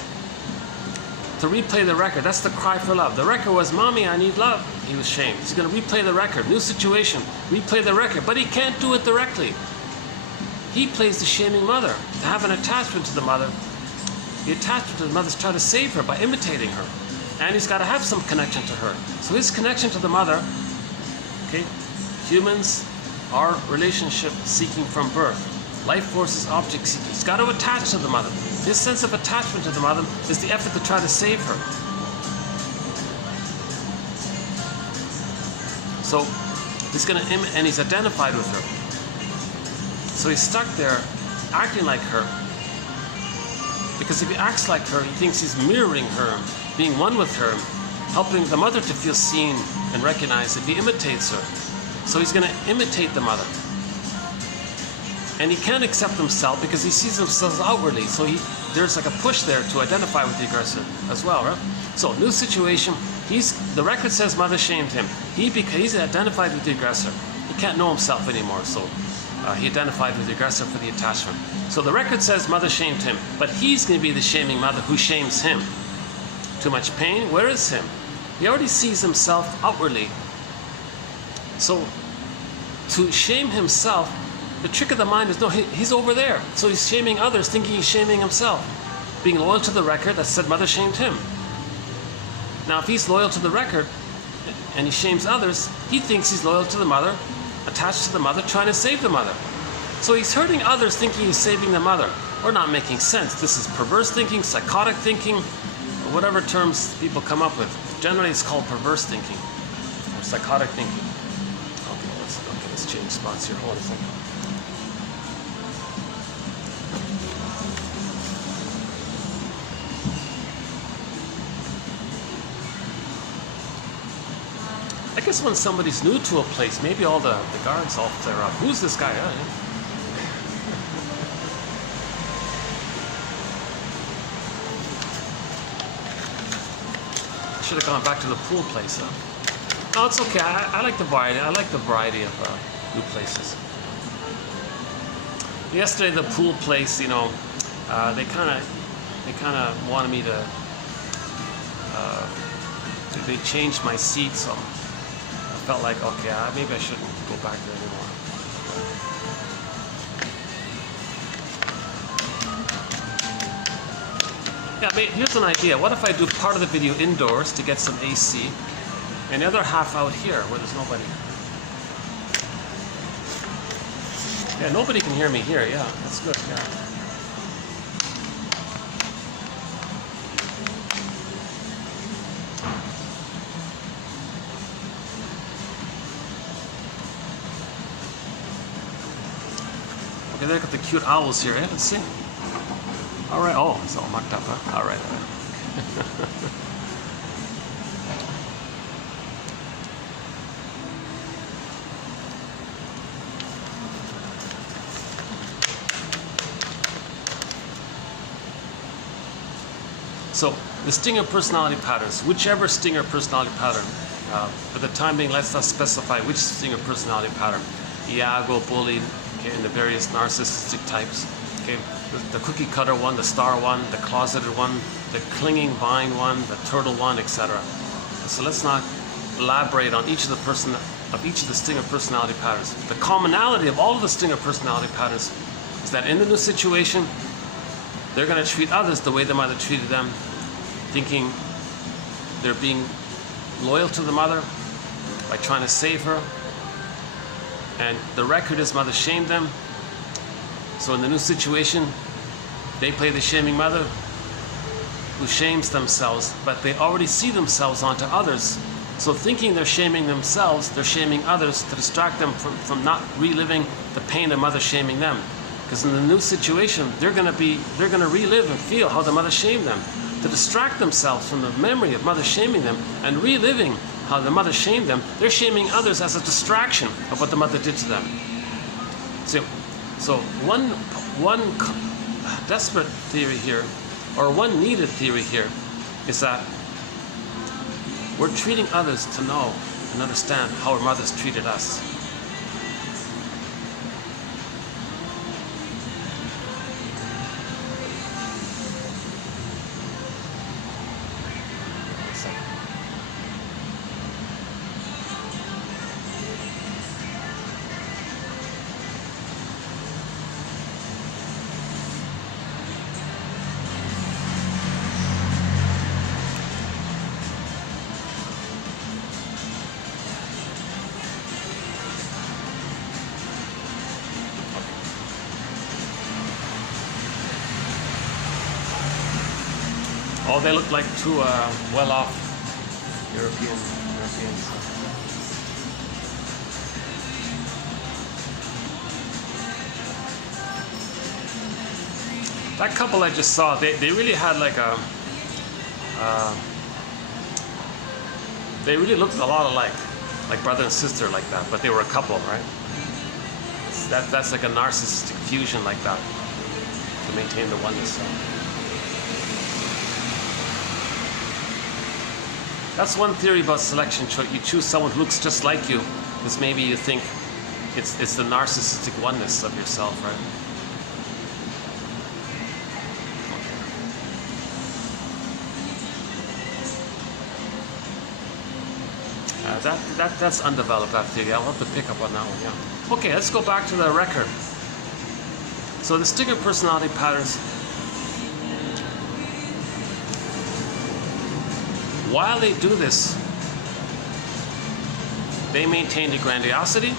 To replay the record, that's the cry for love. The record was, Mommy, I need love. He was shamed. He's going to replay the record. New situation, replay the record. But he can't do it directly. He plays the shaming mother. To have an attachment to the mother. The attachment to the mother is trying to save her by imitating her. And he's got to have some connection to her. So his connection to the mother, okay, humans are relationship seeking from birth. Life force is object seeking. He's got to attach to the mother. His sense of attachment to the mother is the effort to try to save her. So he's going to, and he's identified with her. So he's stuck there acting like her. Because if he acts like her, he thinks he's mirroring her, being one with her, helping the mother to feel seen and recognized if he imitates her. So he's going to imitate the mother. And he can't accept himself because he sees himself outwardly. So there's like a push there to identify with the aggressor as well, right? So new situation. The record says mother shamed him. He's identified with the aggressor. He can't know himself anymore. So he identified with the aggressor for the attachment. So the record says mother shamed him, but he's going to be the shaming mother who shames him. Too much pain? Where is him? He already sees himself outwardly. So to shame himself, the trick of the mind is, no, he's over there. So he's shaming others, thinking he's shaming himself. Being loyal to the record that said mother shamed him. Now if he's loyal to the record and he shames others, he thinks he's loyal to the mother, attached to the mother, trying to save the mother. So he's hurting others thinking he's saving the mother, or not making sense. This is perverse thinking, psychotic thinking, or whatever terms people come up with. Generally it's called perverse thinking, or psychotic thinking. Okay, let's change spots here. Hold on a second. I guess when somebody's new to a place, maybe all the guards all flare up. Who's this guy? I should have gone back to the pool place. No, it's okay. I like the variety. I like the variety of new places. Yesterday, the pool place, they kind of wanted me to. They changed my seat, so I felt like, okay, maybe I shouldn't go back there anymore. Yeah, here's an idea. What if I do part of the video indoors to get some AC, and the other half out here where there's nobody? Yeah, nobody can hear me here. Yeah, that's good. Yeah. Okay, they got the cute owls here. Yeah, let's see. All right. Oh, it's all mucked up, huh? All right. So the stinger personality patterns, whichever stinger personality pattern, for the time being, let's not specify which stinger personality pattern. Iago, bully, okay, and the various narcissistic types. Okay, the cookie cutter one, the star one, the closeted one, the clinging vine one, the turtle one, etc. So let's not elaborate on each of the stinger personality patterns. The commonality of all of the stinger personality patterns is that in the new situation, they're going to treat others the way the mother treated them, thinking they're being loyal to the mother by trying to save her. And the record is mother shamed them. So in the new situation, they play the shaming mother who shames themselves, but they already see themselves onto others. So thinking they're shaming themselves, they're shaming others to distract them from not reliving the pain of mother shaming them. Because in the new situation, they're going to relive and feel how the mother shamed them. To distract themselves from the memory of mother shaming them and reliving how the mother shamed them, they're shaming others as a distraction of what the mother did to them. So one desperate theory here, or one needed theory here, is that we're treating others to know and understand how our mothers treated us. Oh, they look like two well-off Europeans. That couple I just saw, they really had like a, they really looked a lot alike, like brother and sister like that, but they were a couple, right? That's like a narcissistic fusion like that, to maintain the oneness. That's one theory about selection. You choose someone who looks just like you, because maybe you think it's the narcissistic oneness of yourself, right? That's undeveloped, that theory. I'll have to pick up on that one, yeah. Okay, let's go back to the record. So the stinger personality patterns, while they do this, they maintain the grandiosity.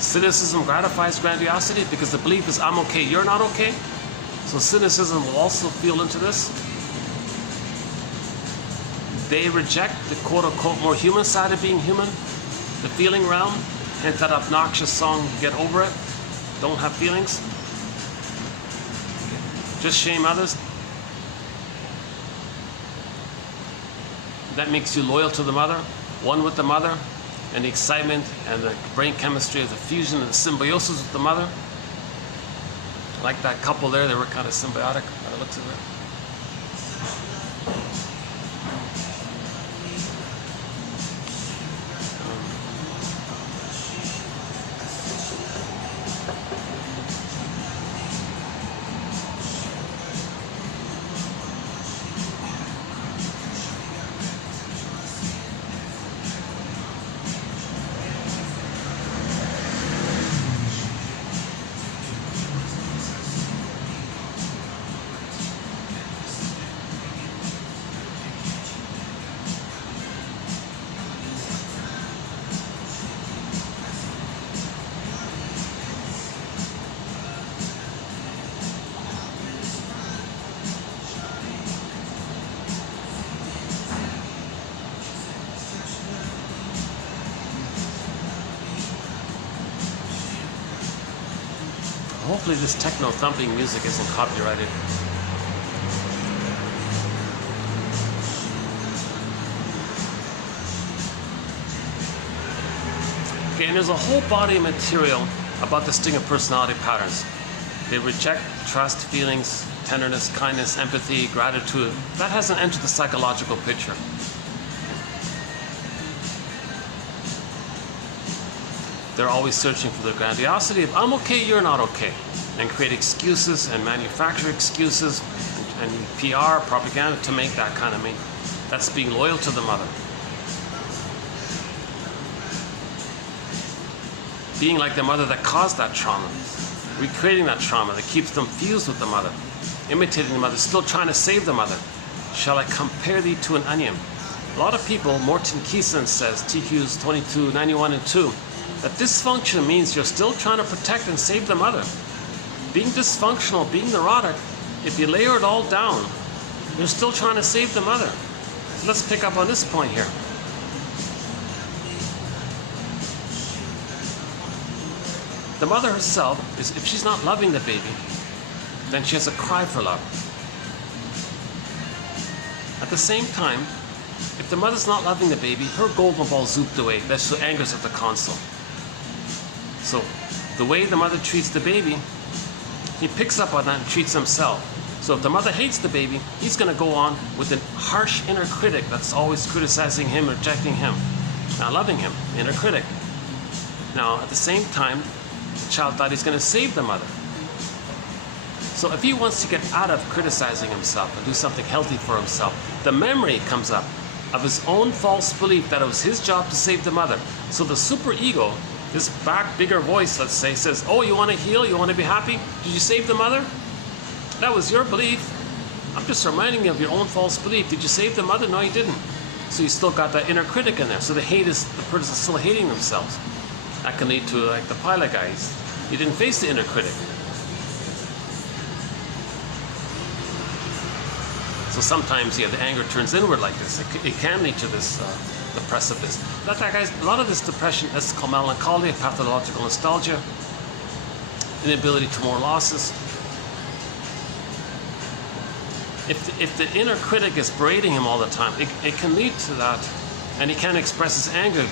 Cynicism gratifies grandiosity because the belief is I'm okay, you're not okay. So cynicism will also feel into this. They reject the quote-unquote more human side of being human, the feeling realm, hence that obnoxious song, Get Over It, don't have feelings, just shame others. That makes you loyal to the mother, one with the mother, and the excitement and the brain chemistry of the fusion and the symbiosis with the mother. Like that couple there, they were kind of symbiotic by the looks of it. Hopefully this techno thumping music isn't copyrighted. Okay, and there's a whole body of material about the stinger personality patterns. They reject trust, feelings, tenderness, kindness, empathy, gratitude. That hasn't entered the psychological picture. They're always searching for the grandiosity of I'm okay, you're not okay, and create excuses and manufacture excuses and PR, propaganda to make that kind of mean. That's being loyal to the mother. Being like the mother that caused that trauma, recreating that trauma that keeps them fused with the mother, imitating the mother, still trying to save the mother. Shall I compare thee to an onion? A lot of people, Morton Keeson says, TQs 22, 91 and 2, that dysfunction means you're still trying to protect and save the mother. Being dysfunctional, being neurotic, if you layer it all down, you're still trying to save the mother. So let's pick up on this point here. The mother herself is, if she's not loving the baby, then she has a cry for love. At the same time, if the mother's not loving the baby, her golden ball zooped away. That's the angers at the console. So the way the mother treats the baby, he picks up on that and treats himself. So if the mother hates the baby, he's going to go on with a harsh inner critic that's always criticizing him, rejecting him, not loving him, inner critic. Now, at the same time, the child thought he's going to save the mother. So if he wants to get out of criticizing himself and do something healthy for himself, the memory comes up of his own false belief that it was his job to save the mother. So the superego, this back bigger voice, let's say, says, oh, you want to heal? You want to be happy? Did you save the mother? That was your belief. I'm just reminding you of your own false belief. Did you save the mother? No, you didn't. So you still got that inner critic in there. So the person is still hating themselves. That can lead to, like the pilot guys. You didn't face the inner critic. So sometimes, yeah, the anger turns inward like this. It can lead to this the precipice. But guys, a lot of this depression is called melancholia, pathological nostalgia, inability to mourn losses. If the inner critic is berating him all the time, it can lead to that, and he can't express his anger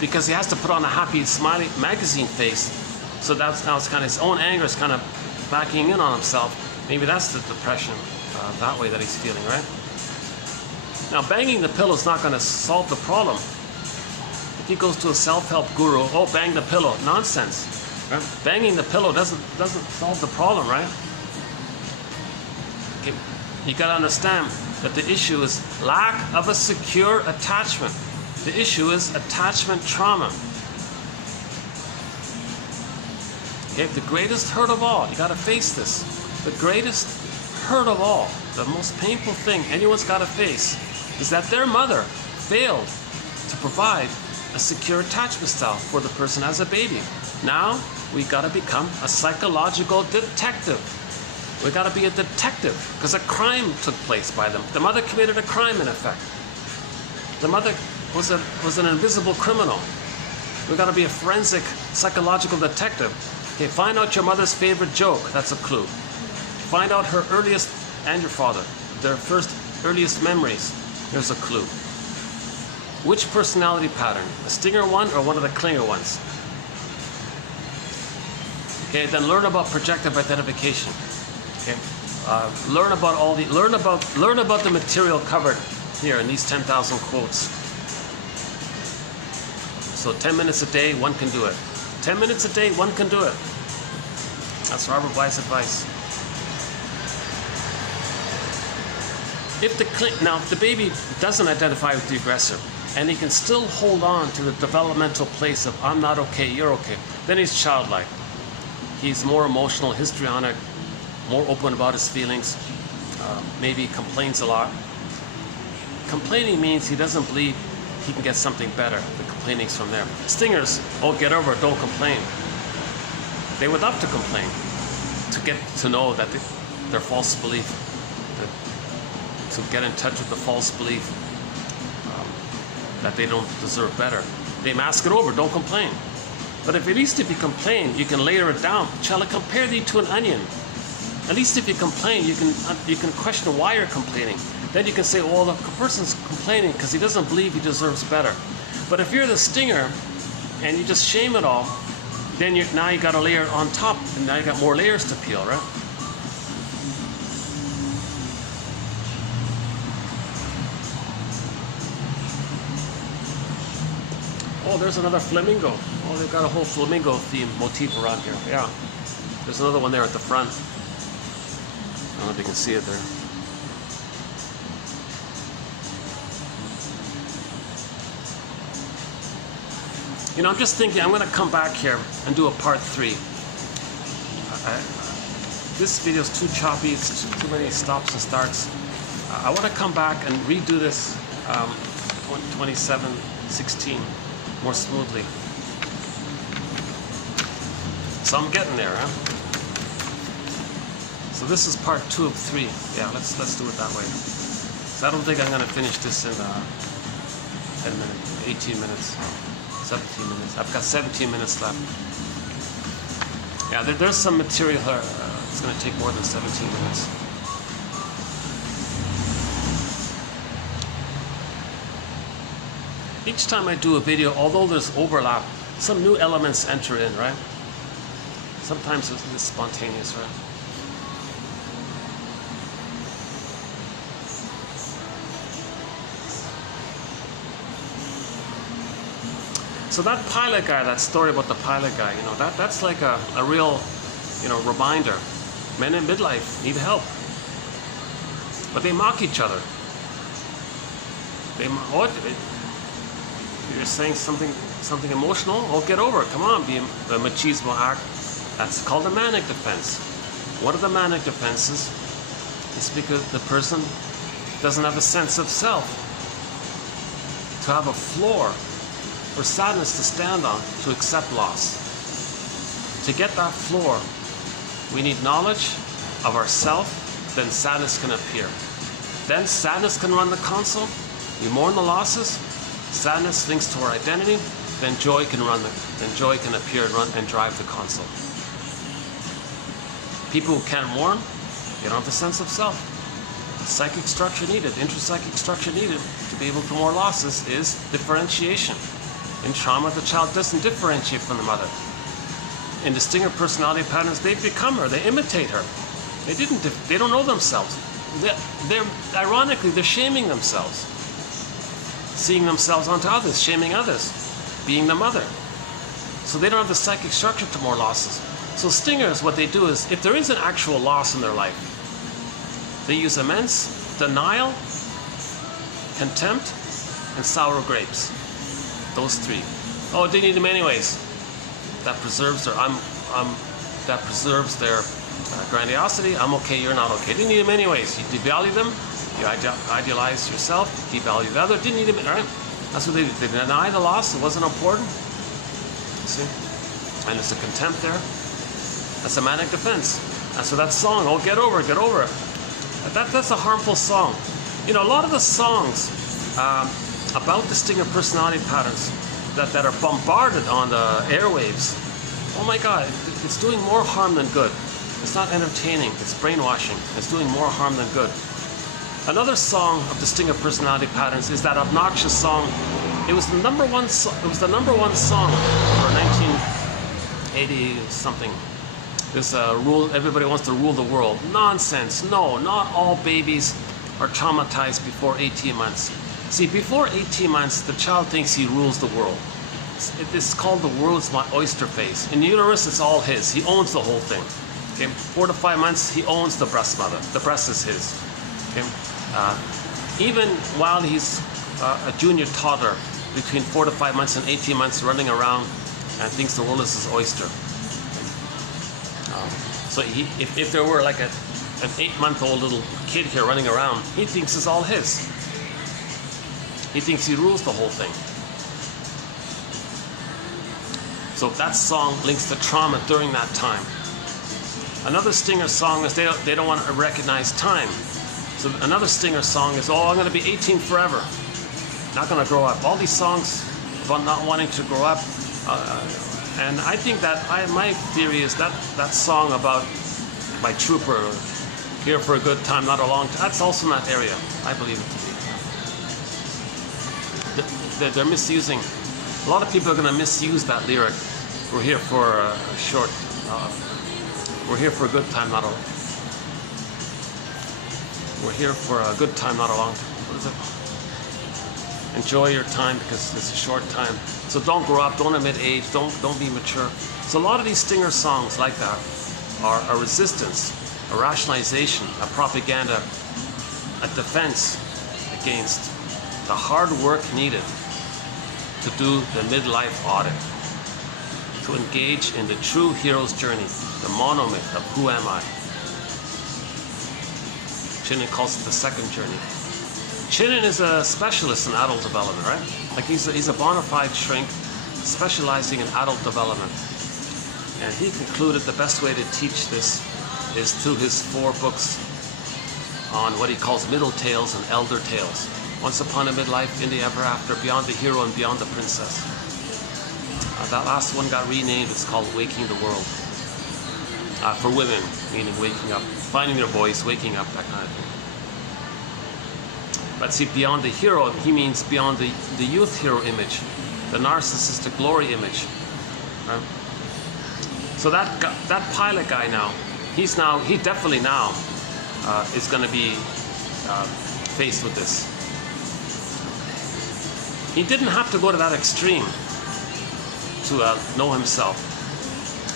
because he has to put on a happy, smiley magazine face. So that's now it's kind of his own anger is kind of backing in on himself. Maybe that's the depression that way that he's feeling, right? Now, banging the pillow is not going to solve the problem. If he goes to a self-help guru, oh, bang the pillow, nonsense. Right? Banging the pillow doesn't solve the problem, right? Okay. You got to understand that the issue is lack of a secure attachment. The issue is attachment trauma. Okay, the greatest hurt of all, you got to face this. The greatest hurt of all, the most painful thing anyone's got to face is that their mother failed to provide a secure attachment style for the person as a baby. Now, we got to become a psychological detective. We got to be a detective because a crime took place by them. The mother committed a crime, in effect. The mother was an invisible criminal. We got to be a forensic psychological detective. Okay, find out your mother's favorite joke. That's a clue. Find out her earliest, and your father, their earliest memories. There's a clue. Which personality pattern? A stinger one or one of the clinger ones? Okay, then learn about projective identification. Okay, learn about the material covered here in these 10,000 quotes. So 10 minutes a day, one can do it. 10 minutes a day, one can do it. That's Robert Bly's advice. If the baby doesn't identify with the aggressor, and he can still hold on to the developmental place of I'm not okay, you're okay, then he's childlike. He's more emotional, histrionic, more open about his feelings, maybe complains a lot. Complaining means he doesn't believe he can get something better. The complaining's from there. Stingers, oh, get over it, don't complain. They would love to complain, to get to know that their false belief, to get in touch with the false belief that they don't deserve better. They mask it over, don't complain. But if at least if you complain, you can layer it down. Shall I compare thee to an onion? At least if you complain, you can question why you're complaining. Then you can say, well, the person's complaining because he doesn't believe he deserves better. But if you're the stinger and you just shame it all, then now you got a layer on top, and now you got more layers to peel, right? Oh, there's another flamingo. Oh, they've got a whole flamingo theme motif around here. Yeah. There's another one there at the front. I don't know if you can see it there. You know, I'm just thinking I'm going to come back here and do a part 3. This video is too choppy. It's too many stops and starts. I want to come back and redo this 27:16 more smoothly. So I'm getting there, huh? So this is part 2 of 3. Yeah, let's do it that way. So I don't think I'm going to finish this in 10 minutes, 18 minutes, 17 minutes. I've got 17 minutes left. Yeah, there's some material here. It's going to take more than 17 minutes. Each time I do a video, although there's overlap, some new elements enter in, right? Sometimes it's spontaneous, right? So that pilot guy, that story about the pilot guy, that's like a real, reminder. Men in midlife need help, but they mock each other. You're saying something emotional? Oh, get over it. Come on, be the machismo act. That's called a manic defense. What are the manic defenses? It's because the person doesn't have a sense of self, to have a floor for sadness to stand on, to accept loss. To get that floor, we need knowledge of ourself, then sadness can appear. Then sadness can run the console. We mourn the losses. Sadness links to our identity. Then joy can appear and drive the console. People who can't mourn, they don't have a sense of self. Psychic structure needed, intrapsychic structure needed to be able to mourn losses is differentiation. In trauma, the child doesn't differentiate from the mother. In distinct personality patterns, they become her. They imitate her. They don't know themselves. Ironically, they're shaming themselves, seeing themselves onto others, shaming others, being the mother. So they don't have the psychic structure to mourn losses. So stingers, what they do is, if there is an actual loss in their life, they use immense denial, contempt, and sour grapes. Those three. Oh, they need them anyways. That preserves their grandiosity. I'm okay, you're not okay. Didn't need them anyways. You devalue them. You idealize yourself. Devalue the other. Didn't need them. Right? That's what they did. They deny the loss. It wasn't important. You see? And there's a contempt there. That's a manic defense. And so that song, oh, get over it, get over it. That's a harmful song. A lot of the songs about distinct personality patterns that are bombarded on the airwaves, oh my God, it's doing more harm than good. It's not entertaining, it's brainwashing. It's doing more harm than good. Another song of distinct personality patterns is that obnoxious song. It was the number one song for 1980 something. This rule, everybody wants to rule the world. Nonsense. No, not all babies are traumatized before 18 months. See, before 18 months, the child thinks he rules the world. It's called the world's my oyster phase. In the uterus, it's all his. He owns the whole thing. Okay? 4 to 5 months, he owns the breast mother. The breast is his. Okay? Even while he's a junior toddler, between 4 to 5 months and 18 months, running around and thinks the world is his oyster. So if there were like an 8-month-old little kid here running around, he thinks it's all his. He thinks he rules the whole thing. So that song links to trauma during that time. Another stinger song is they don't want to recognize time. So another stinger song is, oh, I'm going to be 18 forever. Not going to grow up. All these songs about not wanting to grow up. And I think that my theory is that song about by Trooper, here for a good time, not a long time, that's also in that area. I believe it to be. They're misusing. A lot of people are going to misuse that lyric. We're here for a short. We're here for a good time, not a. We're here for a good time, not a long time. What is it? Enjoy your time because it's a short time. So don't grow up, don't admit age, don't be mature. So a lot of these stinger songs like that are a resistance, a rationalization, a propaganda, a defense against the hard work needed to do the midlife audit, to engage in the true hero's journey, the monomyth of who am I. Chinen calls it the second journey. Chinen is a specialist in adult development, right? Like he's a bona fide shrink specializing in adult development. And he concluded the best way to teach this is through his 4 books on what he calls middle tales and elder tales. Once Upon a Midlife, In the Ever After, Beyond the Hero and Beyond the Princess. That last one got renamed. It's called Waking the World. For women, meaning waking up, finding their voice, waking up, that kind of thing. But see, beyond the hero, he means beyond the youth hero image, the narcissistic glory image. Right? So that pilot guy now, he definitely now is going to be faced with this. He didn't have to go to that extreme to know himself.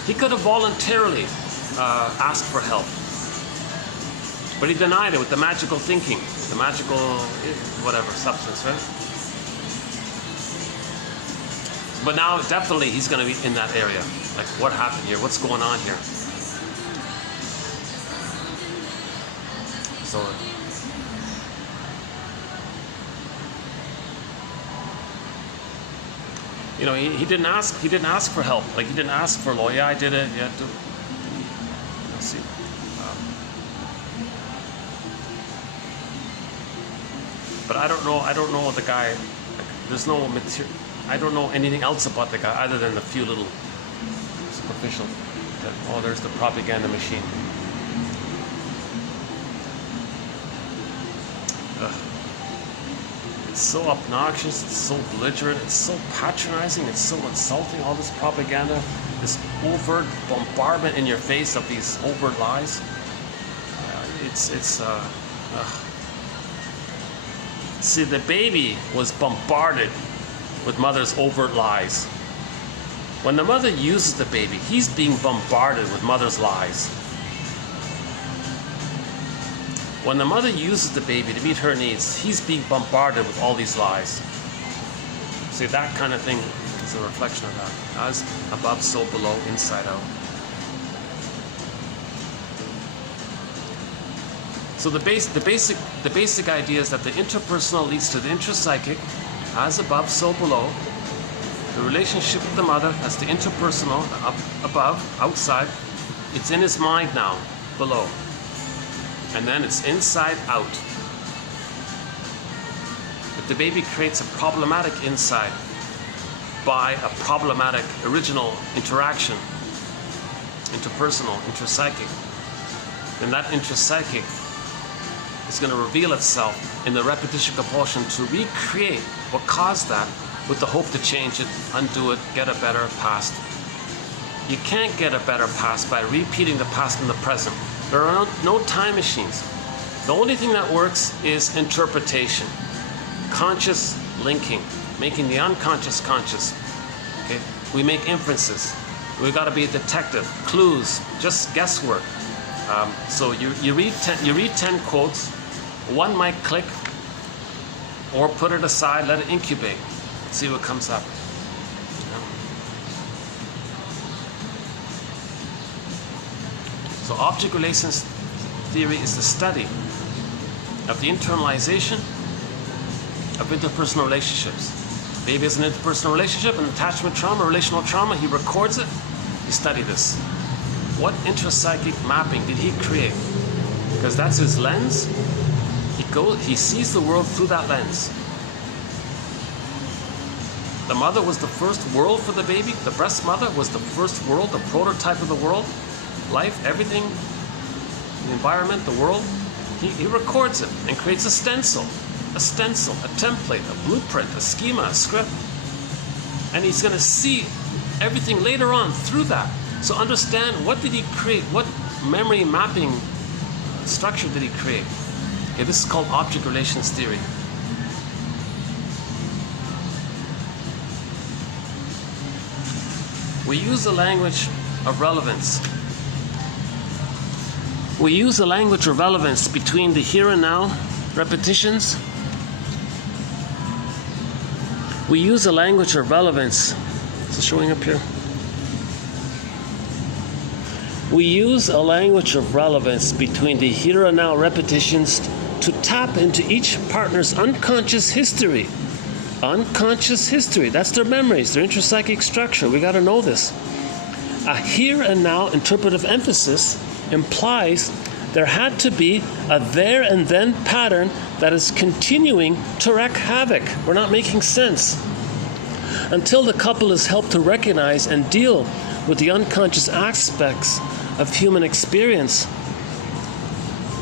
He could have voluntarily asked for help, but he denied it with the magical thinking, the magical whatever substance, right? But now definitely he's going to be in that area. Like, what happened here? What's going on here? So you know, he didn't ask for help. Like, he didn't ask for law. Yeah, I did it. Yeah, let's see. But I don't know the guy. Like, there's no material. I don't know anything else about the guy other than a few little superficial. Oh, there's the propaganda machine. Ugh. It's so obnoxious, it's so belligerent, it's so patronizing, it's so insulting, all this propaganda, this overt bombardment in your face of these overt lies. See, the baby was bombarded with mother's overt lies. When the mother uses the baby, he's being bombarded with mother's lies. When the mother uses the baby to meet her needs, he's being bombarded with all these lies. See, that kind of thing is a reflection of that. As above, so below, inside out. So the basic idea is that the interpersonal leads to the intrapsychic, as above, so below. The relationship with the mother as the interpersonal, up, above, outside. It's in his mind now, below. And then it's inside out. If the baby creates a problematic inside by a problematic original interaction, interpersonal, intrapsychic, then that intrapsychic is going to reveal itself in the repetition compulsion to recreate what caused that with the hope to change it, undo it, get a better past. You can't get a better past by repeating the past in the present. There are no time machines. The only thing that works is interpretation, conscious linking, making the unconscious conscious. Okay? We make inferences. We've got to be a detective. Clues, just guesswork. So you read 10 quotes. One might click, or put it aside, let it incubate, see what comes up. So object relations theory is the study of the internalization of interpersonal relationships. Baby has an interpersonal relationship, an attachment trauma, relational trauma. He records it. You study this. What intrapsychic mapping did he create? Because that's his lens. He sees the world through that lens. The mother was the first world for the baby. The breast mother was the first world, the prototype of the world. Life, everything, the environment, the world. He records it and creates a stencil, a template, a blueprint, a schema, a script. And he's going to see everything later on through that. So understand, what did he create? What memory mapping structure did he create? Okay, this is called object relations theory. We use the language of relevance. We use a language of relevance between the here and now repetitions. We use a language of relevance. Is it showing up here? We use a language of relevance between the here and now repetitions to tap into each partner's unconscious history. Unconscious history, that's their memories, their intrapsychic structure. We got to know this. A here and now interpretive emphasis implies there had to be a there and then pattern that is continuing to wreak havoc. We're not making sense. Until the couple is helped to recognize and deal with the unconscious aspects of human experience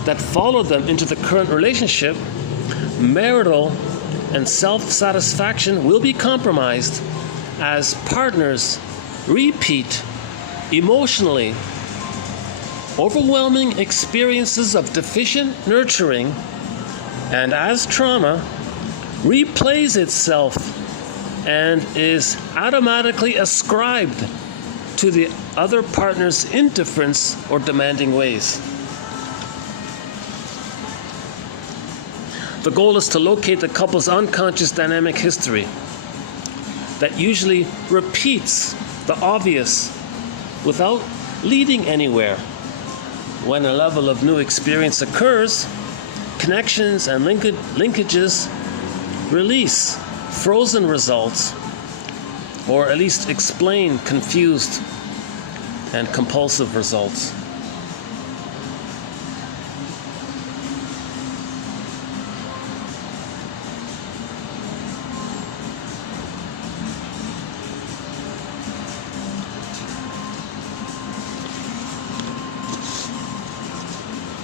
that follow them into the current relationship, marital and self-satisfaction will be compromised as partners repeat emotionally overwhelming experiences of deficient nurturing, and as trauma replays itself and is automatically ascribed to the other partner's indifference or demanding ways. The goal is to locate the couple's unconscious dynamic history that usually repeats the obvious without leading anywhere. When a level of new experience occurs, connections and linkages release frozen results, or at least explain confused and compulsive results.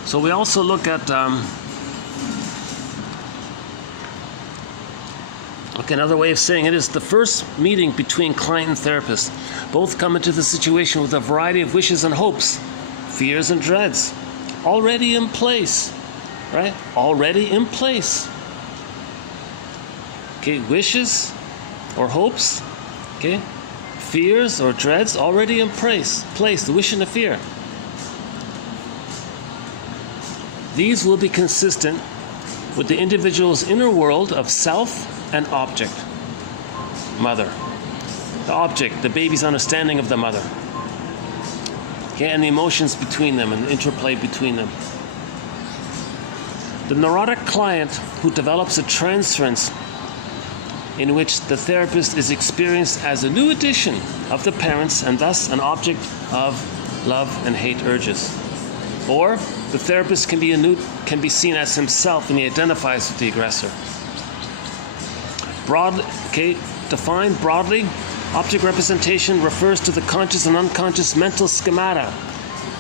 So we also look at another way of saying it is the first meeting between client and therapist. Both come into the situation with a variety of wishes and hopes, fears and dreads, already in place, right? Already in place. Okay, wishes or hopes, okay? Fears or dreads already in place, the wish and the fear. These will be consistent with the individual's inner world of self and object, mother. The object, the baby's understanding of the mother. Okay, and the emotions between them and the interplay between them. The neurotic client who develops a transference in which the therapist is experienced as a new addition of the parents and thus an object of love and hate urges. Or the therapist can be seen as himself and he identifies with the aggressor. Defined broadly, object representation refers to the conscious and unconscious mental schemata,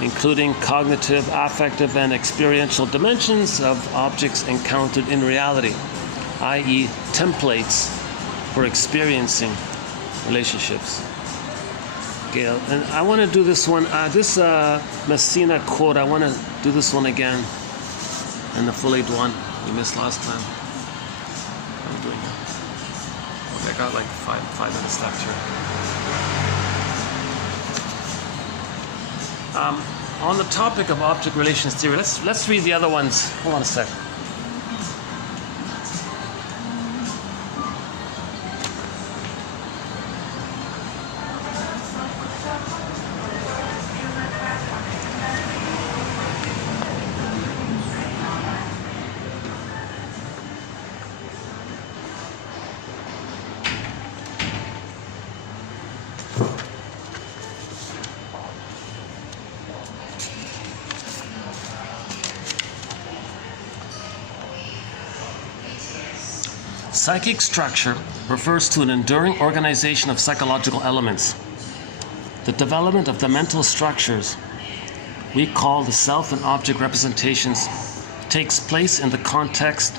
including cognitive, affective, and experiential dimensions of objects encountered in reality, i.e. templates for experiencing relationships. Okay, and I want to do this one, this Messina quote, I want to do this one again, and the full-aid one we missed last time. I'm doing it. Okay, I got like five minutes left here. On the topic of object relations theory, let's read the other ones. Hold on a sec. Psychic structure refers to an enduring organization of psychological elements. The development of the mental structures we call the self and object representations takes place in the context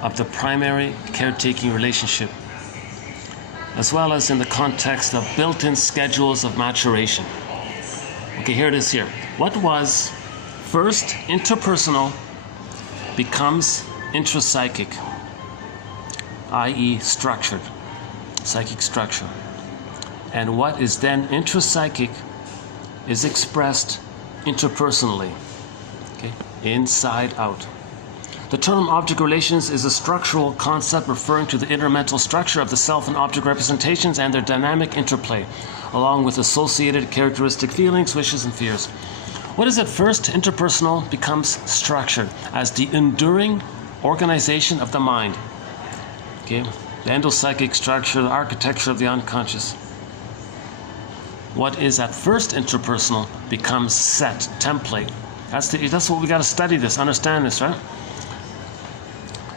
of the primary caretaking relationship, as well as in the context of built-in schedules of maturation. Okay, here it is here. What was first interpersonal becomes intrapsychic, i.e. structured, psychic structure. And what is then intrapsychic is expressed interpersonally, okay, inside out. The term object relations is a structural concept referring to the inner mental structure of the self and object representations and their dynamic interplay, along with associated characteristic feelings, wishes, and fears. What is at first interpersonal becomes structured as the enduring organization of the mind. Okay, the endopsychic structure, the architecture of the unconscious. What is at first interpersonal becomes set, template. That's what we got to study this, understand this, right?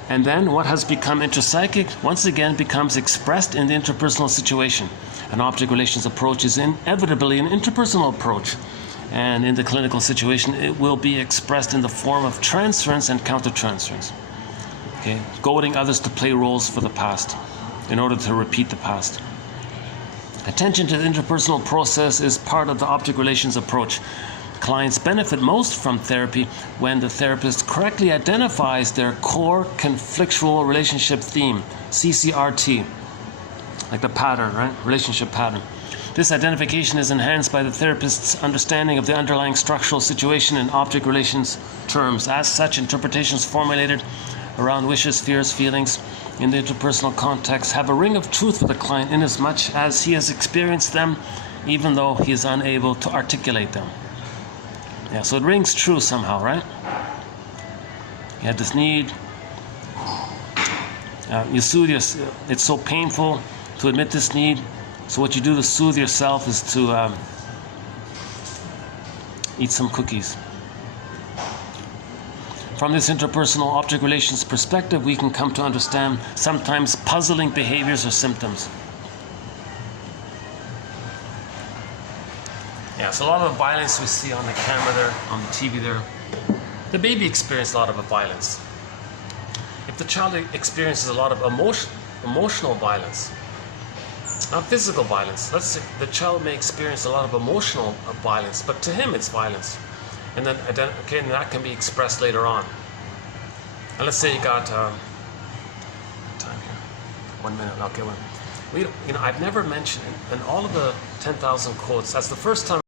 And then what has become intrapsychic once again becomes expressed in the interpersonal situation An object relations approach is inevitably an interpersonal approach, and in the clinical situation it will be expressed in the form of transference and countertransference. Okay, goading others to play roles for the past in order to repeat the past. Attention to the interpersonal process is part of the object relations approach. Clients benefit most from therapy when the therapist correctly identifies their core conflictual relationship theme, CCRT, like the pattern, right? Relationship pattern. This identification is enhanced by the therapist's understanding of the underlying structural situation in object relations terms. As such, interpretations formulated around wishes, fears, feelings in the interpersonal context have a ring of truth with the client inasmuch as he has experienced them even though he is unable to articulate them. Yeah, so it rings true somehow, right? You had this need. You soothe yourself. It's so painful to admit this need. So what you do to soothe yourself is to eat some cookies. From this interpersonal object relations perspective, we can come to understand sometimes puzzling behaviors or symptoms. Yeah, so a lot of the violence we see on the camera there, on the TV there, the baby experienced a lot of violence. If the child experiences a lot of emotional violence, not physical violence, let's say the child may experience a lot of emotional violence, but to him it's violence. And then and that can be expressed later on. And let's say you got time here, 1 minute. Okay, I've never mentioned in all of the 10,000 quotes. That's the first time